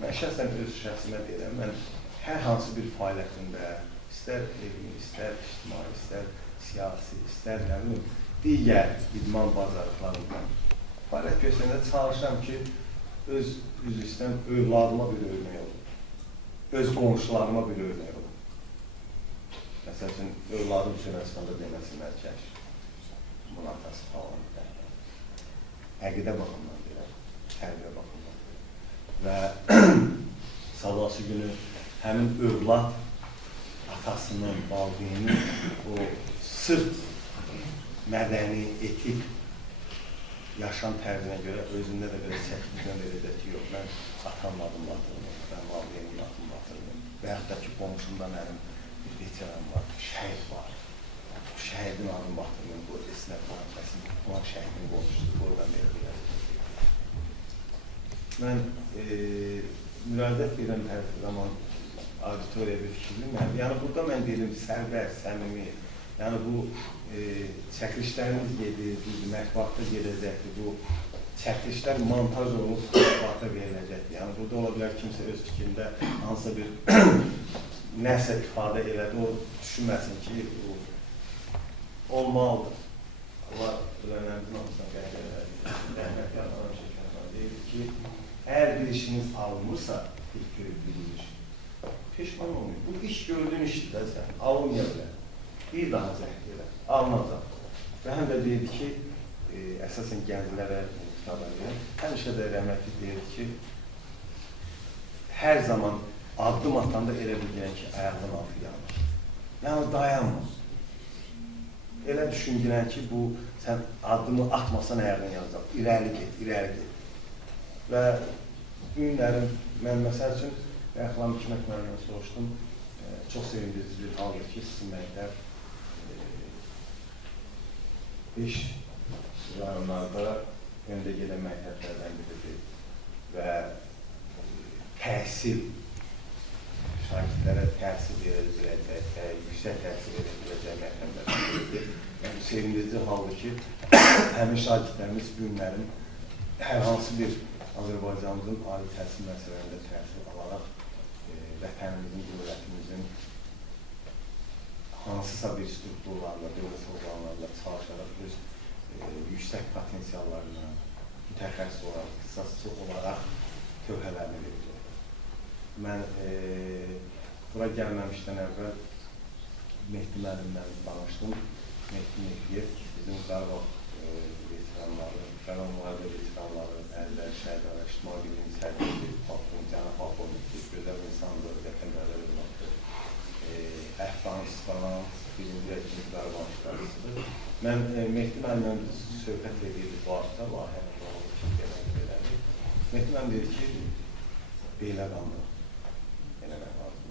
Mən şəxsən öz şəxsimə deyirəm, mən hər hansı bir fəaliyyətində, istər elmi, istər ictimai, istər siyasi, istər digər idman bazarlıqlarından fəaliyyət göstərəndə çalışıram ki, öz üzr istəyirəm, övladıma bir örmək olub. Öz qonşularıma bir örmək olub. Məsəl üçün, övladım üçün çıxanda deməsinlər ki, bunun atası falan deyil. Əqidə baxımdan deyil, tərbiyə baxımdan. Və sabahsı günü həmin övlad atasının, valideynin o sırf mədəni, etik yaşam tərzine görə özündə də belə çəkildən verəcək ki, yox, mən atamın adını batırmıyorum, mən valideynin adını batırmıyorum. Və yaxud da ki, qonşumda mənim bir veteran var, şəhid var. O şəhidin adını batırmıyorum, bu esnaf parçası, olan şəhidin qonşusu, buradan belə deyəcək. Mən müraciət edirəm hər zaman auditoriya bir fikrim. Yəni, burada mən deyirəm, sərbəst, səmimi, yəni bu çəkilişlərimiz gedir, mətbuatda gedəcəkdir, bu çəkilişlər montaj olunub mətbuata veriləcəkdir. Yəni, burada ola bilər kimsə öz fikrində hansısa bir nəsə ifadə elədi, o düşünməsin ki, olmalıdır. Allah ölənlərimizin olmasına rəhmət yaratan şəkərlər deyir ki, əgər bir işiniz alınmırsa, ilk görüb bilir, peşman olmuyor. Bu iş gördüğün işdir də sən, alınmaya bilər. Bir daha zəhd elə, alınacaq. Və həm də deyildi ki, əsasən gənclərə kitab edir, həmişə də rəhmətli deyildi ki, hər zaman addım atanda elə bilgən ki, ayağının altı yanır. Yəni, dayanmır. Elə düşüngən ki, bu, sən addımı atmasan ayağın yanacaq, irəli get, irəli get. Və bu günlərim, mən məsəl üçün, Rəxlam Hikmət müəllimdən soruşdum, çox sevindirici bir haldır ki, sizin məktəb 5 rayonlarda öndə gedən məktəblərdən biridir və təhsil, şagirdlərə təhsil veriləcək, yüksək təhsil veriləcək məktəblərdən biridir. Yəni, sevindirici haldır ki, həmin şagirdlərimiz günlərin hər hansı bir Azərbaycanımızın ali təhsil məsələlərində təhsil alaraq vətənimizin, dövlətimizin hansısa bir strukturlarla, dövlət orqanlarla çalışaraq öz yüksək potensiallarına, mütəxəssis olaraq, ixtisasçı olaraq tövhələrini verir. Mən bura gəlməmişdən əvvəl Mehdi müəllimlə danışdım. Mehdi Mehdiyev bizim Qarabağ veteranları, Qarabağ müharibə veteranları, Əllər, Şəhidlər, İctimai Birinci Sərgisi, Cənab Polkovnik, gözəl insandır, vətənlərdə olmaqdır. Əfqanistan, birinci və ikinci Qarabağ işlərisidir. Mən Mehdi müəllimlə söhbət edirdik bu hafta, layihənin doğru ki, gələn gedərik. Mehdi müəllim dedi ki, Beyləqandır. Eləmək lazım.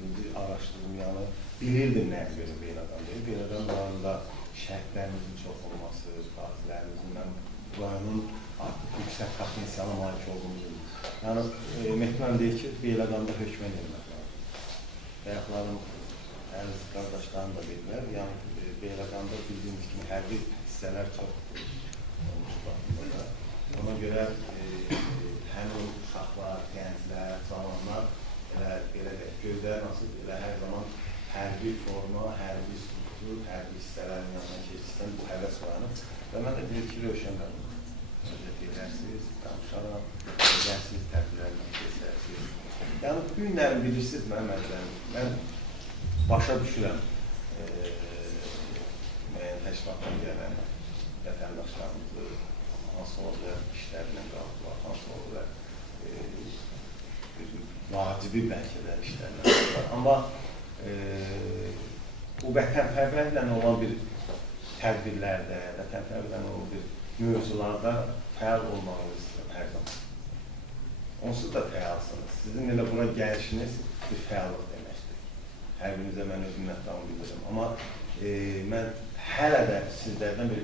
İndi araşdırdım, yəni bilirdim nəyə görə Beyləqan deyil. Beyləqan rayonunda şəhidlərimizin çox olması, qazilərimizin, mən rayonun artıq yüksək potensiyalı malik olduğunu bildim. Yəni, Mehdi müəllim deyir ki, Beyləqanda hökmən eləmək lazım. Ayaqlarım, əziz qardaşlarım da bilirlər. Yəni, Beyləqanda bildiyimiz kimi hərbi hissələr çox olmuş baxımda. Ona görə həmin uşaqlar, gənclər, cavanlar elə gözlər nasıl elə hər zaman hərbi forma, hərbi struktur, hərbi hissələrin yanına keçirsən bu həvəs oranır. Və mən də deyir ki, Rövşən müəllim, söhbət edərsiniz, danışaram, edərsiniz, tədbirlərlə keçərsiniz. Yəni, bu günlərin bilirsiniz mənim əzlərim, mən başa düşürəm müəyyən təşkilatdan gələn vətəndaşlarımızı, hansı olurlar işlərindən qaldılar, hansı olurlar vacibi bəlkə də işlərindən qaldılar. Amma bu vətənpərvərlə olan bir tədbirlərdə, vətənpərvərlə olan bir mövzularda fəal olmağınız hər zaman. Onsuz da fəalsınız. Sizin elə buna gəlişiniz bir fəallıq deməkdir. Hər birinizə mən öz minnətdarlığımı bildirirəm. Amma mən hələ də sizlərdən bir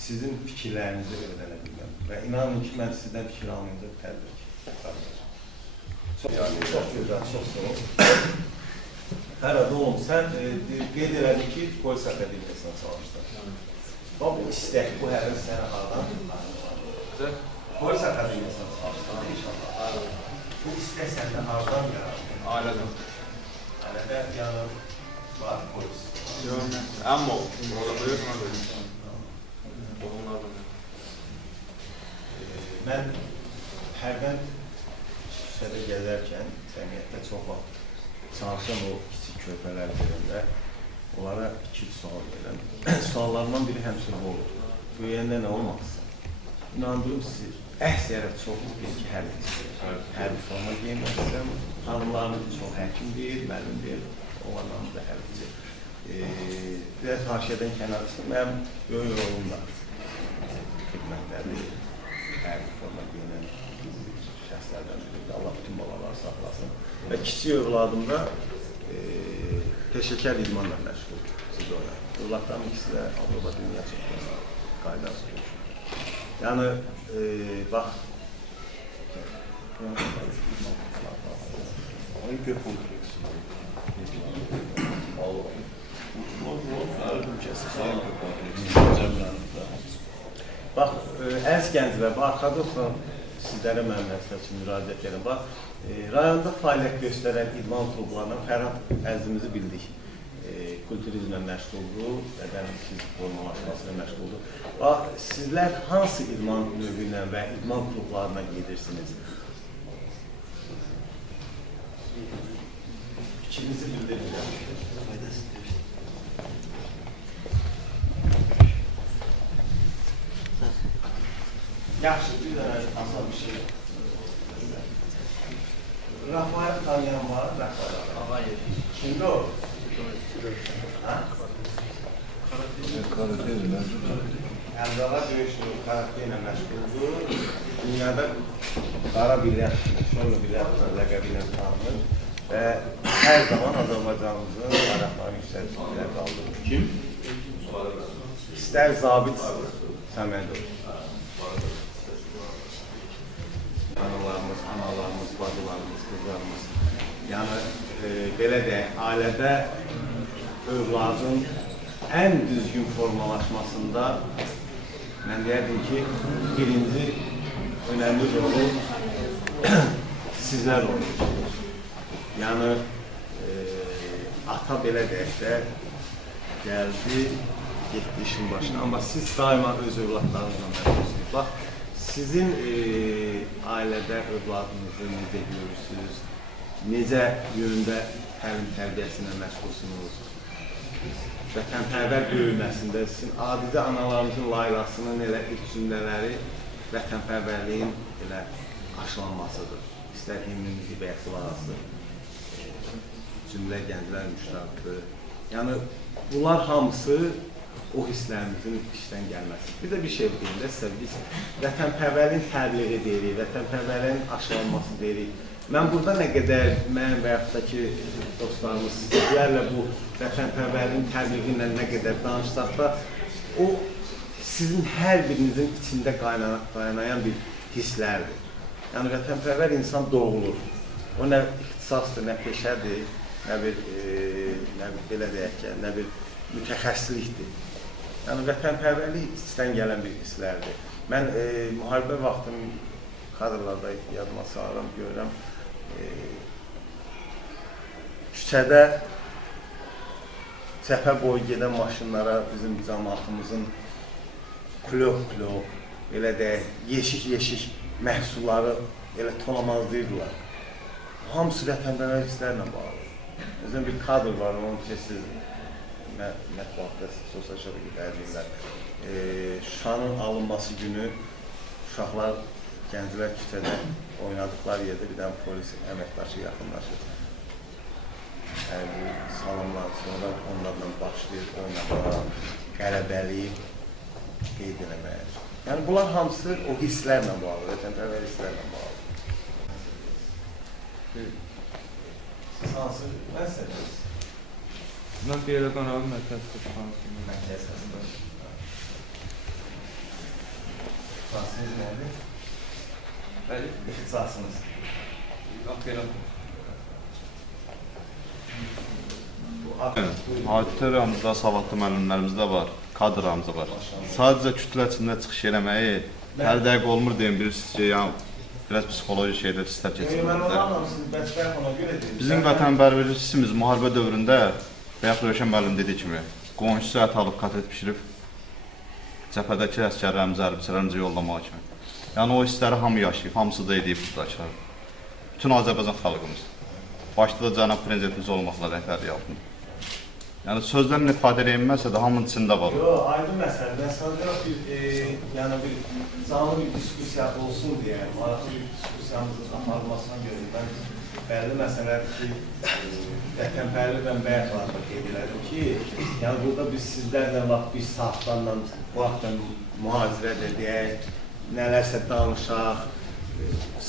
sizin fikirlərinizi öyrənə bilməm. Və inanın ki, mən sizdən fikir almayınca tədbir ki. Çox gözəl, çox sağ ol. Hərədə oğlum, sən qeyd elədi ki, polis akademiyasına çalışdın. Bu istək, bu həvəs sənə hardan? Polis akademiyasına çalışdın, inşallah. Bu istək səndə hardan yarar? Ailədən. Ailədə yəni var polis. Yox, əmma orada buyurma. Mən hərdən küçədə gəzərkən cəmiyyətdə çox vaxt çalışan o kiçik körpələr görəndə onlara 2-3 sual verirəm. Suallarından biri həmişə bu olur. Böyüyəndə nə olmaq istəyir? İnandırım sizi, əksərət çox deyir ki, hərbi forma geyinmək istəyirəm. Hanımlarımız çox həkimdir, müəllimdir, oğlanlarımız da hərbidir. Biraz haşiyədən kənar çıxdım, mənim böyük oğlum da xidmətləri, hərbi forma geyinən şəxslərdən biridir. Allah bütün balaları saxlasın. Və kiçik övladım da peşəkar idmanla məşğuldur. Siz ona. Övladlarım ikisi də Avropa Dünya Çempionatı qaydası görüşür. Yəni, bax, Olimpiya kompleksi. bax, əziz gənclər, bax, arxada oturan sizlərə mən məsəl üçün müraciət edirəm. Bax, rayonda fəaliyyət göstərən idman klublarından Fərhad əzizimizi bildik. Kulturizmlə məşğuldur, bədən fizik formalaşmasıyla məşğuldur. Bax, sizlər hansı idman növü ilə və idman klublarına gedirsiniz? Fikrinizi bildirin. Yaxşı, bir dənə asal bir şey. Rafael tanıyan var, Rafael. Kimdir o? Karate məşğul. Əmrala döyüşünün karate ilə məşğuldur. Dünyada qara bilyard, şorlu bilyard ləqəbi ilə tanınır və hər zaman Azərbaycanımızın bayraqlarını yüksəkliklərə qaldırır. Kim? İstər Zabit Səmədov. Analarımız, bacılarımız, qızlarımız. Yəni, belə deyək, ailədə övladın ən düzgün formalaşmasında mən deyərdim ki, birinci önəmli rolu sizlər olursunuz. Yəni, ata belə deyək də gəldi, getdi işin başına, amma siz daima öz övladlarınızla məşğulsunuz. Bax, sizin ailədə övladınızı necə görürsünüz, necə yönündə təlim-tərbiyəsinə məşğulsunuz, vətənpərvər böyüməsində sizin adicə analarımızın laylasının elə ilk cümlələri vətənpərvərliyin elə aşılanmasıdır. İstər himnimizi və yaxılası, cümlə gənclər müştaqdır. Yəni, bunlar hamısı o hisslərimizin işdən gəlməsi. Bir də bir şey deyim də sizə, biz vətənpərvərliyin təbliği deyirik, vətənpərvərliyin aşılanması deyirik. Mən burada nə qədər mən və yaxud da ki, dostlarımız sizlərlə bu vətənpərvərliyin təbliği ilə nə qədər danışsaq da, o sizin hər birinizin içində qaynayan bir hisslərdir. Yəni, vətənpərvər insan doğulur. O nə ixtisasdır, nə peşədir, nə bir belə deyək ki, nə bir mütəxəssislikdir. Yəni, vətənpərvərlik içdən gələn bir hisslərdir. Mən müharibə vaxtım kadrlarda yadıma salıram, görürəm, küçədə cəbhə boyu gedən maşınlara bizim cəmaatımızın klok-klok, elə deyək, yeşik-yeşik məhsulları elə tonamazlayırdılar. Hamısı vətənpərvər hisslərlə bağlı. Özdən bir kadr var, onun tez-tez mətbuatda, sosial şəbəkədə əzizlər. Şuşanın alınması günü uşaqlar, gənclər küçədə oynadıqları yerdə bir dənə polis əməkdaşı yaxınlaşır. Salamlar, sonra onlarla başlayır oynamağa, qələbəliyib, qeyd eləməyə. Yəni, bunlar hamısı o hisslərlə bağlı, vətənpərvər hisslərlə bağlı. Siz hansı məsələsiniz? Mən bir yerdə qanalım, mərkəzdə şansım. Mərkəzdə. İxtisasınız nədir? Bəli, İxtisasınız. aferin. Auditor ramızda savadlı müəllimlərimiz də var, kadr ramızı var. Sadəcə kütlə içində çıxış eləməyi hər dəqiq olmur deyim, bilirsiniz ki, biraz psixoloji şeydə istər keçirməlidir. Bizim vətənpərvərlik hissimiz müharibə dövründə və yaxud Rövşən müəllim dediyi kimi qonşusu ət alıb, kotlet pişirib cəbhədəki əsgərlərimizi, hərbiçilərimizi yollamağa kimi. Yəni o hissləri hamı yaşayıb, hamısı da edib buradakılar. Bütün Azərbaycan xalqımız. Başda da cənab prezidentimiz olmaqla rəhbərlik altında. Yəni sözlərlə ifadə edilməsə də hamının içində var. Yox, aydın məsələ. Mən sadəcə yəni bir canlı bir diskussiya olsun deyə, maraqlı bir diskussiyamızın aparılmasına görə mən bəlli məsələlər ki, vətənpərvərlik və bəyəklarla qeyd elədim ki, yəni burada biz sizlərlə bir saatlarla bu haqda mühazirə deyək, nələrsə danışaq,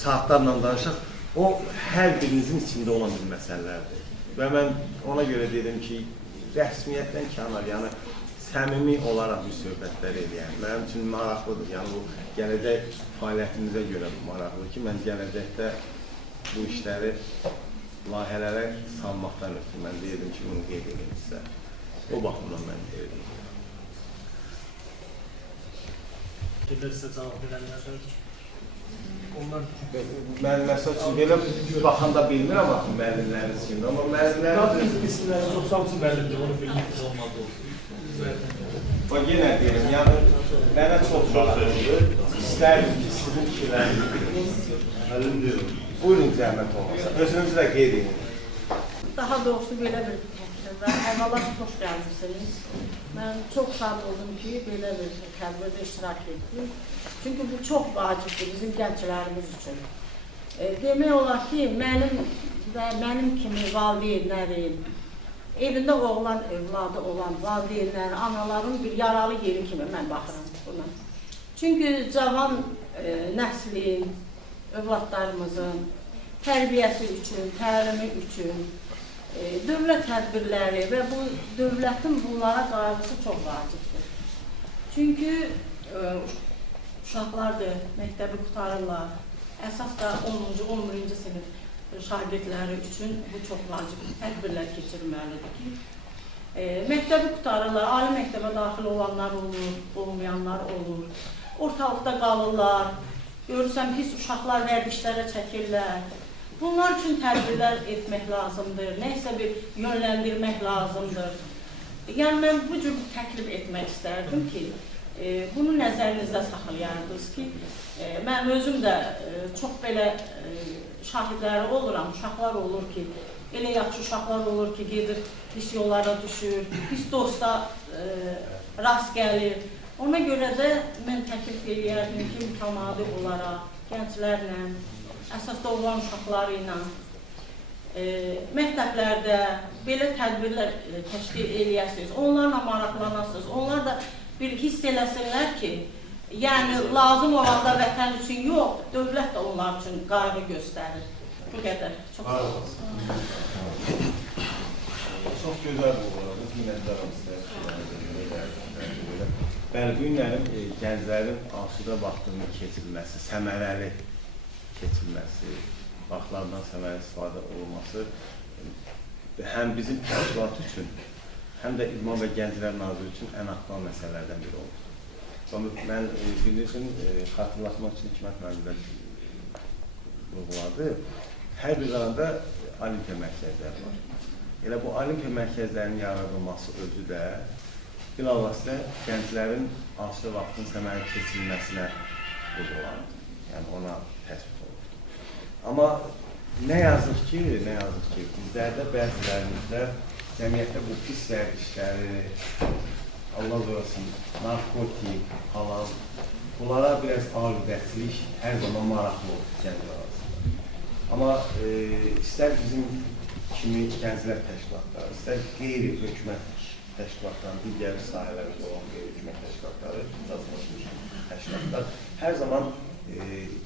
saatlarla danışaq, o hər birinizin içində olan bir məsələlərdir. Və mən ona görə dedim ki, rəsmiyyətdən kənar, yəni səmimi olaraq bir söhbətlər eləyəm. Mənim üçün maraqlıdır, yəni bu gələcək fəaliyyətimizə görə maraqlıdır ki, mən gələcəkdə bu işləri, layihələrə salmaqdan ötürü. Mən deyirdim ki, bunu qeyd edin sizə. O baxımdan mən deyirdim. Sizə cavab verənlərdir. Mən məsəl üçün belə baxanda bilmirəm baxın müəllimlərin ismini, amma müəllimlərin İsimləri çox samsın müəllimdir, onu bilmək olmadı. Bax, yenə deyirəm, yəni mənə çox maraqlıdır. İstərdim ki, sizin fikirləriniz buyurun zəhmət olmasa, özünüzü də qeyd edin. Daha doğrusu belə bir tədbirdə, əvvəla xoş gəlmişsiniz. Mən çox şad oldum ki, belə bir tədbirdə iştirak etdim. Çünki bu çox vacibdir bizim gənclərimiz üçün. Demək olar ki, mənim kimi valideynlərin, evində oğlan övladı olan valideynlərin, anaların bir yaralı yeri kimi mən baxıram buna. Çünki cavan nəslin, övladlarımızın tərbiyəsi üçün, təlimi üçün dövlət tədbirləri və bu dövlətin bunlara qayğısı çox vacibdir. Çünki uşaqlardır, məktəbi qutarırlar. Əsas da 10-cu, 11-ci sinif şagirdləri üçün bu çox vacib tədbirlər keçirməlidir ki, məktəbi qutarırlar, ali məktəbə daxil olanlar olur, olmayanlar olur. Ortalıqda qalırlar, görürsəm pis uşaqlar vərdişlərə çəkirlər. Bunlar üçün tədbirlər etmək lazımdır, nəysə bir yönləndirmək lazımdır. Yəni, mən bu cür təklif etmək istərdim ki, bunu nəzərinizdə saxlayardınız ki, mən özüm də çox belə şahidləri oluram, uşaqlar olur ki, elə yaxşı uşaqlar olur ki, gedir, pis yollara düşür, pis dosta rast gəlir. Ona görə də mən təklif edərdim ki, mütəmadi olaraq, gənclərlə, əsasda olan uşaqları ilə məktəblərdə belə tədbirlər təşkil eləyəsiniz, onlarla maraqlanasınız, onlar da bir hiss eləsinlər ki, yəni lazım olanda vətən üçün yox, dövlət də onlar üçün qayğı göstərir. Bu qədər. Çox sağ olun. Çox gözəl olur, minnətdaram sizə. Bəli, bu günlərin gənclərin asudə vaxtının keçirilməsi, səmərəli keçilməsi, vaxtlardan səmərəli istifadə olunması həm bizim təşkilat üçün, həm də İdman və Gənclər Naziri üçün ən aktual məsələlərdən biri oldu. Mən bilirsiniz, xatırlatmaq üçün Hikmət müəllimə vurğuladı. Hər bir arada olimpiya mərkəzləri var. Elə bu olimpiya mərkəzlərinin yaradılması özü də bilavasitə gənclərin asudə vaxtının səmərəli keçirilməsinə vurğulandı. Yəni ona təsbit oldu. Amma nə yazıq ki, bizlərdə bəzilərimizdə cəmiyyətdə bu pis vərdişləri, Allah zorlasın, narkotik falan, bunlara biraz aqibətçilik hər zaman maraqlı olur gənclər arasında. Amma istər bizim kimi gənclər təşkilatları, istər qeyri-hökumət təşkilatları, digər sahələrdə olan qeyri-hökumət təşkilatları, təşkilatlar hər zaman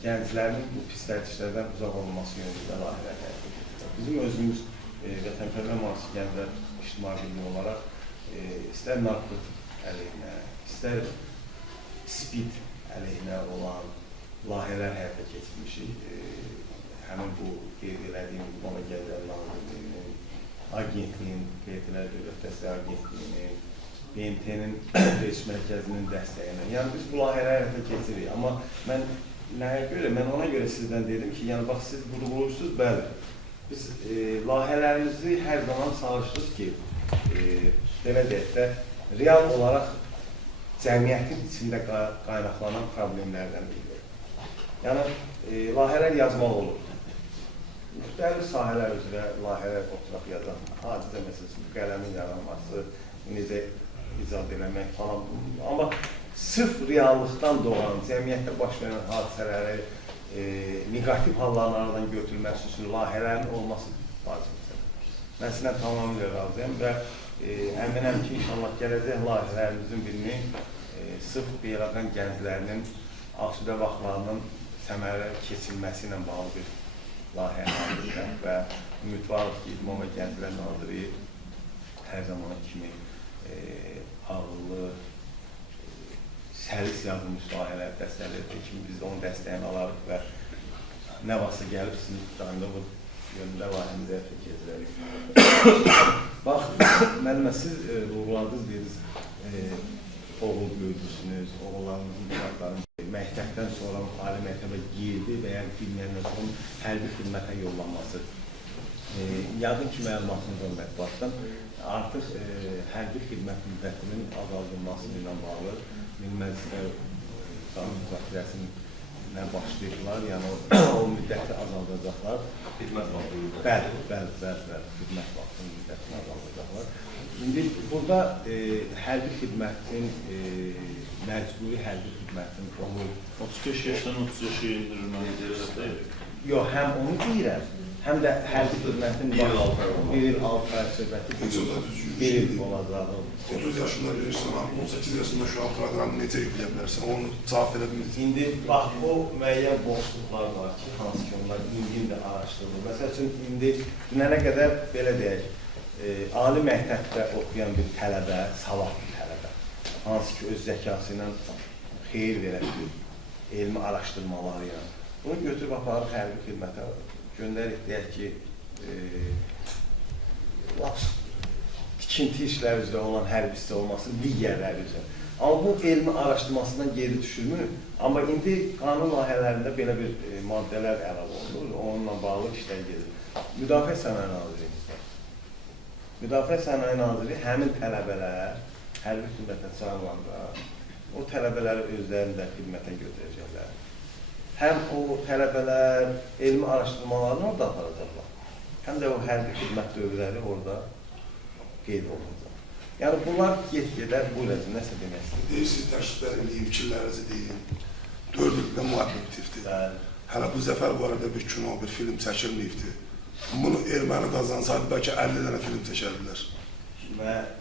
gənclərin bu pis vərdişlərdən uzaq olması yönündə layihələr həyata keçirir. Bizim özümüz Vətənpərvər Müasir Gənclər İctimai Birliyi olaraq istər narkotik əleyhinə, istər spid əleyhinə olan layihələr həyata keçirmişik. Həmin bu qeyd elədiyim İdman və Gənclər Nazirliyinin, agentliyin, Qeydiyyatlar Dövlət Dəstəyi Agentliyinin, BMT-nin reis mərkəzinin dəstəyinə. Yəni biz bu layihələr həyata keçirik. Amma mən nəyə görə? Mən ona görə sizdən dedim ki, yəni bax siz vurğulursunuz, bəli. Biz layihələrimizi hər zaman çalışırıq ki, belə deyək də, real olaraq cəmiyyətin içində qaynaqlanan problemlərdən biri. Yəni, layihələr yazmalı olur. Müxtəlif sahələr üzrə layihələr oturaq yazan, hadisə məsələsində qələmin yaranması, necə icad eləmək falan. Amma sırf reallıqdan doğan, cəmiyyətdə baş verən hadisələri negativ halların aradan götürülməsi üçün layihələrin olması vacibdir. Mən sizinlə tamamilə razıyam və əminəm ki, inşallah gələcək layihələrimizin birini sırf Beyləqan gənclərinin asudə vaxtlarının səmərə keçilməsi ilə bağlı bir layihə hazırlayacaq və ümidvarıq ki, İdman və Gənclər Naziri hər zaman kimi ağıllı, səlis yazılmış layihələr dəstəkləyir ki, biz də onun dəstəyini alarıq və nə vaxtsa gəlib sizin daimdə bu yönündə layihəmizi həyata keçirərik. Bax, müəllimə, siz uğurladınız, dediniz, oğul böyüdürsünüz, oğullarınızın uşaqlarının məktəbdən sonra ali məktəbə girdi və ya bilməyəndən sonra hərbi xidmətə yollanması. Yaqın ki, məlumatınız var mətbuatdan, artıq hərbi xidmət müddətinin azaldılması ilə bağlı Məclislər Qanun Müzakirəsindən başlayırlar, yəni o müddəti azaldacaqlar. Xidmət vaxtı. Bəli, xidmət vaxtının müddətini azaldacaqlar. İndi burada hərbi xidmətin, məcburi hərbi xidmətin 35 yaşdan 30 yaşa endirilməli. Yox, həm onu deyirəm, həm də hərbi xidmətin bir il 6 ay söhbəti bir il olacağı. 30 yaşında verirsən, 18 yaşında şu an proqramı necə yükləyə bilərsən, onu cavab verə bilmirsən. İndi bax, o müəyyən boşluqlar var ki, hansı ki onlar indi də araşdırılır. Məsəl üçün, indi dünənə qədər belə deyək, ali məktəbdə oxuyan bir tələbə, savadlı tələbə, hansı ki öz zəkası ilə xeyir verə bilir, elmi araşdırmaları ilə. Bunu götürüb aparıq hərbi xidmətə göndərik, deyək ki, tikinti işləri üzrə olan hərbisi olmasın, digərləri üzrə. Amma bu elmi araşdırmasından geri düşürmür. Amma indi qanun layihələrində belə bir maddələr əlavə olunur, onunla bağlı işlər gedir. Müdafiə Sənaye Nazirliyi. Müdafiə Sənaye Nazirliyi həmin tələbələr hərbi xidmətə çağırılanda o tələbələri özlərində xidmətə götürəcəklər. Həm o tələbələr elmi araşdırmalarını orada aparacaqlar, həm də o hərbi xidmət dövrləri orada qeyd olunacaq. Yəni, bunlar get-gedər bu iləcə nəsə demək istəyir. Deyirsiniz, təşriflərin deyim, fikirlərinizi deyim. 4 ildə müəllifdir. Hələ bu Zəfər barədə bir kino, bir film çəkilməyibdir. Bunu erməni qazansaydı, bəlkə 50 dənə film çəkərdilər. Mən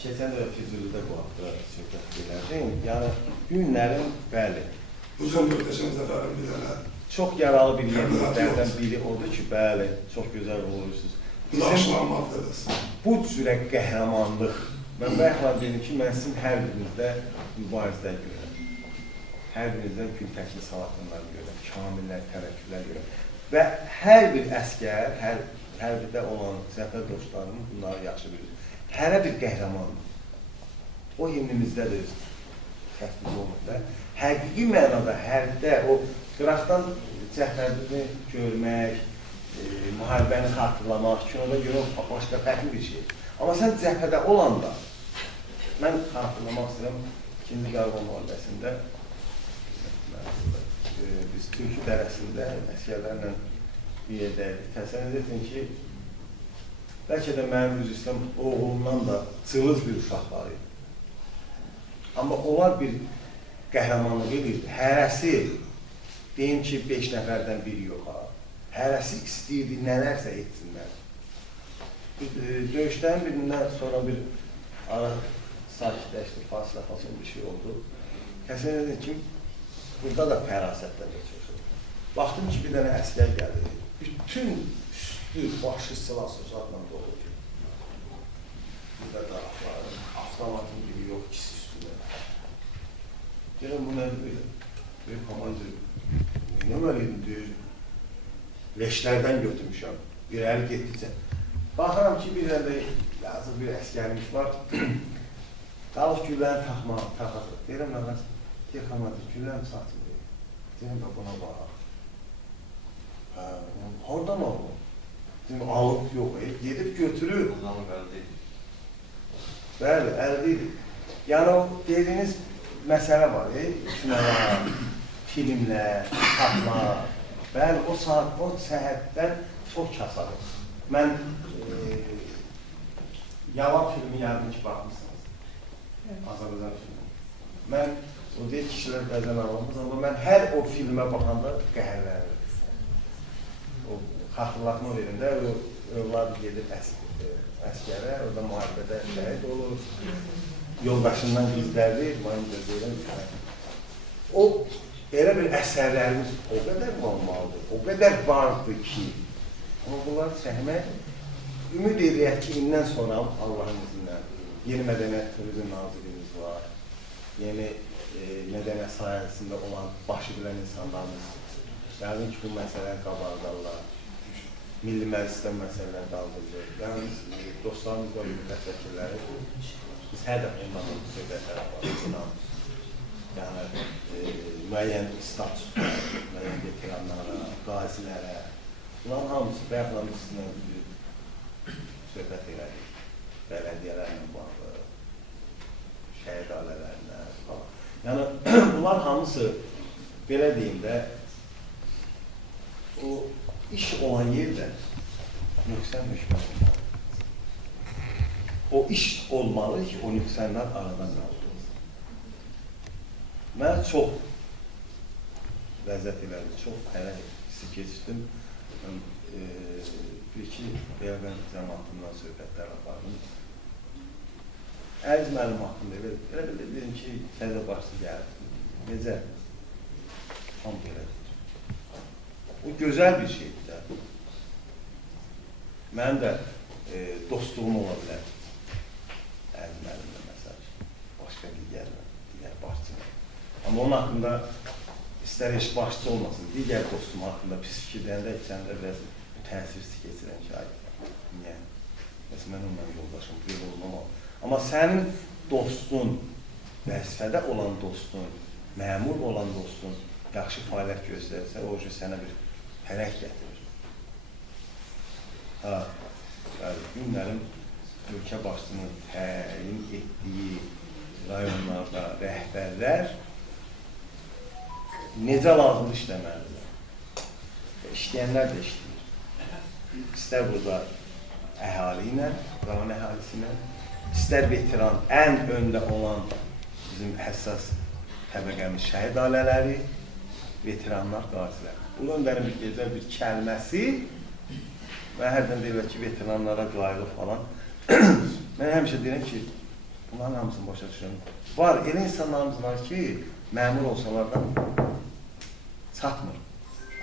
keçən də Füzulidə bu haqda söhbət edərdim. Yəni, günlərin, bəli. Uzun gördəşən Zəfərin bir dənə. Çox yaralı bir yerlərdən biri odur ki, bəli, çox gözəl olursunuz. Bu cürə qəhrəmanlıq, mən bayaqlar dedim ki, mən sizin hər birinizdə mübarizlər görürəm. Hər birinizdən kültəkli salatınlar görürəm, kamillər, tərəkküblər görürəm. Və hər bir əskər, hərbidə olan zəfər dostlarım bunları yaxşı bilir. Hərə bir qəhrəmandır. O himnimizdə də təsdiq olunur. Həqiqi mənada hərbidə o qıraqdan zəfərini görmək, müharibəni xatırlamaq, kinoda görə başqa fərqli bir şey. Amma sən cəbhədə olanda, mən xatırlamaq istəyirəm, 2-ci Qarabağ müharibəsində biz Türkü dərəsində əskərlərlə bir yerdəydik. Təsəvvür edin ki, bəlkə də mənim üzr istəyirəm, oğlumdan da cılız bir uşaq var idi. Amma onlar bir qəhrəmanlıq edirdi. Hərəsi, deyim ki, 5 nəfərdən biri yox ha. Hərəsi istəyirdi, nələrsə etsinlər. Döyüşlərin birindən sonra bir ara sakitləşdi, fasilə bir şey oldu. Təsəvvür edin ki, burada da fərasətdən geçiyorsun. Baxdım ki, bir dənə əskər gəldi. Bütün üstü, başı silah-susatla dolu ki. Burada daraqları, avtomatın biri yox, ikisi üstündə. Deyirəm, bu nədir böyle? Böyük komandır, neyəməliydim deyir. Leşlərdən götürmüşəm, bir əli getdikcə. Baxıram ki, bir əldə yazıq bir əskərimiz var. Qalıq güllərini taxaq. Deyirəm, nəqəs, deyək amadır, güllərini saçın deyir. Deyirəm, buna baxaq. Oradan oldu. Deyirəm, alıb yox, gedib götürür. Uzanıb əldə edir. Bəli, əldə edir. Yəni, o dediyiniz məsələ var, filmlər, kitablar, bəli, o saat, o səhətdən çox kasadır. Mən Yalan filmi yardım ki, baxmışsınız. Azərbaycan filmi. Mən, o deyil kişilər bəzən ağlamaz, amma mən hər o filmə baxanda qəhərlənirəm. O xatırlatma verin də, övladı gedir əskərə, orada müharibədə şəhid olur, yoldaşından gizlərdir, mənim də deyirəm. O, elə bir əsərlərimiz o qədər olmalıdır, o qədər vardır ki, amma bunları çəkmək, ümid edək ki, indən sonra Allahın izinlə yeni mədəniyyət turizm nazirimiz var, yeni mədəniyyət sayəsində olan başı bilən insanlarımız, yəqin ki, bu məsələləri qabardarlar. Milli məclisdə məsələlər qaldırılır. Yəni, dostlarımız var, millət vəkilləri, biz hər dəfə onlarla söhbətlər aparırıq. Yəni, müəyyən statuslara, müəyyən veteranlara, qazilərə, bunların hamısı bəyanla üstünə söhbət elədik. Bələdiyyələrlə bağlı, şəhid ailələrlə falan. Yəni, bunlar hamısı, belə deyim də, o iş olan yerdə nöqsən müşkül olmalı. O iş olmalı ki, o nöqsənlər aradan qaldır. Mən çox ləzzət elədim, çox fərək hissi keçdim. Bir-iki Beyləqan cəmaatından söhbətlər apardım. Əziz mənim haqqında elə dedim ki, təzə başlı gəldim. Necə? Tam belədir. O gözəl bir şeydir də. Mənim də dostluğum ola bilər. Əziz mənimlə məsəl, başqa digər başçı. Amma onun haqqında istər heç başçı olmasın, digər dostum haqqında pis fikirlərində içəndə biraz təsirsiz keçirən şahid. Niyə? Məsələn, mən onunla yoldaşım, bir olmamalı. Amma sənin dostun, vəzifədə olan dostun, məmur olan dostun yaxşı fəaliyyət göstərirsə, o sənə bir fərək gətirir. Günlərim ölkə başçının təyin etdiyi rayonlarda rəhbərlər necə lazımdır işləməlidir. İşləyənlər də işləyir. İstər burada əhali ilə, rayon əhalisi ilə, istər veteran, ən öndə olan bizim həssas təbəqəmiz şəhid ailələri, veteranlar, qazilər. Bunun öndərin bir gözəl bir kəlməsi və hərdən deyirlər ki, veteranlara qayğı falan. Mən həmişə deyirəm ki, bunların hamısını başa düşürəm. Var, elə insanlarımız var ki, məmur olsalardan çatmır.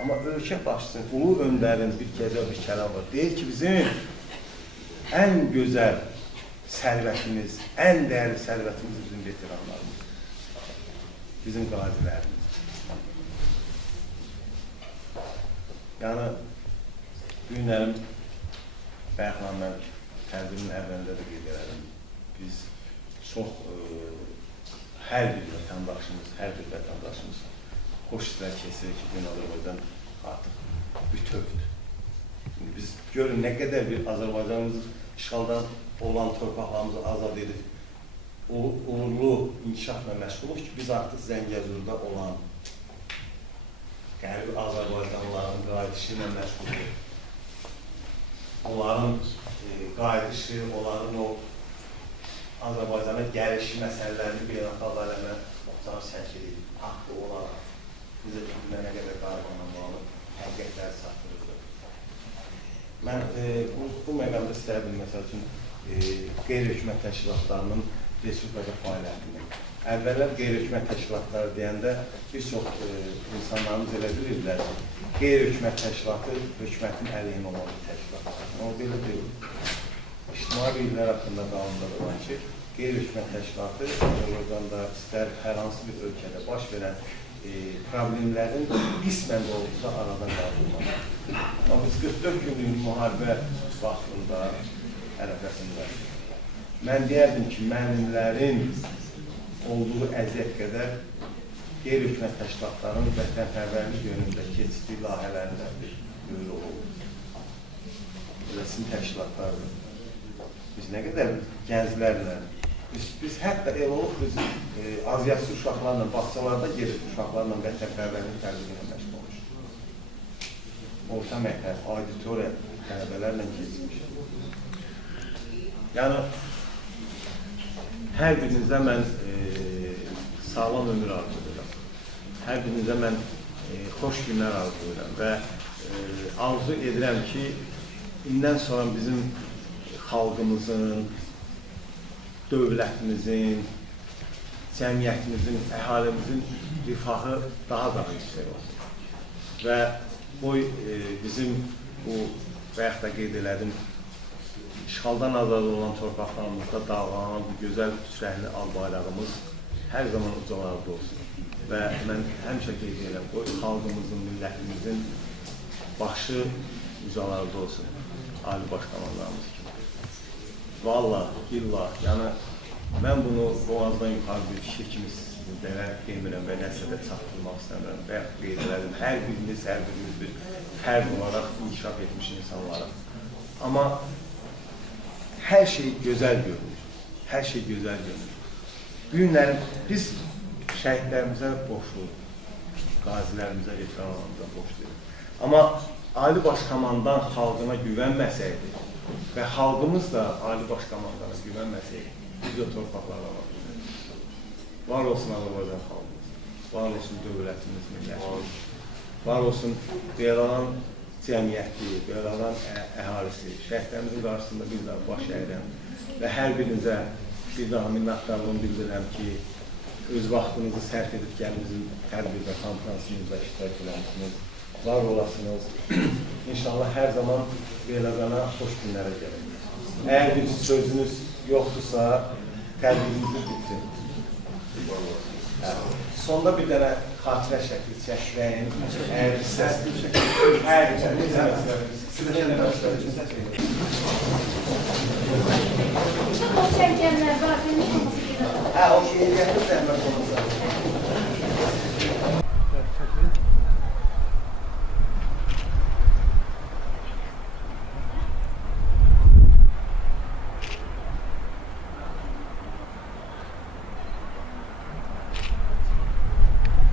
Amma ölkə başçısının, ulu öndərin bir gözəl bir kəlam var. Deyir ki, bizim ən gözəl sərvətimiz, ən dəyərli sərvətimiz bizim veteranlarımız, bizim qazilərimiz. Yəni, günlərim bayaqla mən tədbirin əvvəlində də qeyd edelim. Biz çox, hər bir vətəndaşımız xoş hisslər keçirir ki, gün Azərbaycan artıq bütövdür. Biz görün, nə qədər bir Azərbaycanımız işğaldan olan torpaqlarımızı azad edib, uğurlu inkişafla məşğuluq ki, biz artıq Zəngəzurda olan qərbi Azərbaycanlıların qayıdışı ilə məşğuluq. Onların qayıdışı, onların o Azərbaycana gəliş məsələlərini beynəlxalq aləmə can çəkirik, haqqı olaraq. Biz də nə qədər qarmanlanmalı həqiqətləri çatdırırıq. Mən bu məqamda istərdim, məsəl üçün, qeyri-hökumət təşkilatlarının respublikada fəaliyyətini. Əvvəllər qeyri-hökumət təşkilatları deyəndə bir çox insanlarımız elə bilirlər ki, qeyri-hökumət təşkilatı hökumətin əleyhinə olan bir təşkilatdır. Amma belə deyil. İctimai bilgilər haqqında qanunda olan ki, qeyri-hökumət təşkilatı Azərbaycanda istər hər hansı bir ölkədə baş verən problemlərin qismən də olsa aradan qaldırmalı. Amma biz 44 günlük müharibə vaxtında, ərəfəsində mən deyərdim ki, mənimlərin olduğu əziyyət qədər qeyri-hökumət təşkilatlarının vətənpərvərlik yönündə keçdiyi layihələrində bir böyük olur. Sizin təşkilatlardır. Biz nə qədər gənclərlə, Biz hətta el olub, biz azyatsız uşaqlarla, bağçalarda gedib uşaqlarla vətənpərvərlik tərbiyəyə məşğul olmuşdur. Orta məktəb, auditoriya tələbələrlə keçmişəm. Yəni, hər birinizə mən sağlam ömür arzulayıram. Hər birinizə mən xoş günlər arzulayıram və arzu edirəm ki, indən sonra bizim xalqımızın, dövlətimizin, cəmiyyətimizin, əhalimizin rifahı daha yüksək olsun. Və bizim bu, bayaq da qeyd elədim, işğaldan azad olan torpaqlarımızda dalğalanan bu gözəl üsrəhli al bayrağımız hər zaman ucalarda olsun. Və mən həmişə qeyd edirəm, o xalqımızın, millətimizin başı ucalarda olsun, ali başkomandanımız kimi. Vallahi, billah, yəni mən bunu boğazdan yuxarı bir fikir kimi sizlərə demirəm və nəsə də çatdırmaq istəmirəm. Və qeyd elədim, hər birimiz bir fərd olaraq inkişaf etmiş insanlarıq. Amma hər şey gözəl görünür, hər şey gözəl görünür. Bu günlərin biz şəhidlərimizə borcluyuq, qazilərimizə, veteranlarımıza borcluyuq. Amma Ali Başkomandan xalqına güvənməsəydi və xalqımız da Ali Başkomandana güvənməsəydi, biz o torpaqlara var. Var olsun Azərbaycan xalqımız, var olsun dövlətimiz, millətimiz, var olsun Beyləqan cəmiyyəti, Beyləqan əhalisi, şəhidlərimizin qarşısında bir daha baş əyirəm və hər birinizə bir daha minnətdarlığımı bildirirəm ki, öz vaxtınızı sərf edib gəlmizin tədbir və konferansımızda iştirak eləmişsiniz, var olasınız. İnşallah hər zaman Beyləqana xoş günlərə gələk. Əgər bir sözünüz yoxdursa, tədbirinizi bitir. Sonda bir dənə xatirə şəkli çəkləyin. Əgər səs bir şəkli hər O şəkillər var, demiş olması gelir. o şeyi gətirirsə,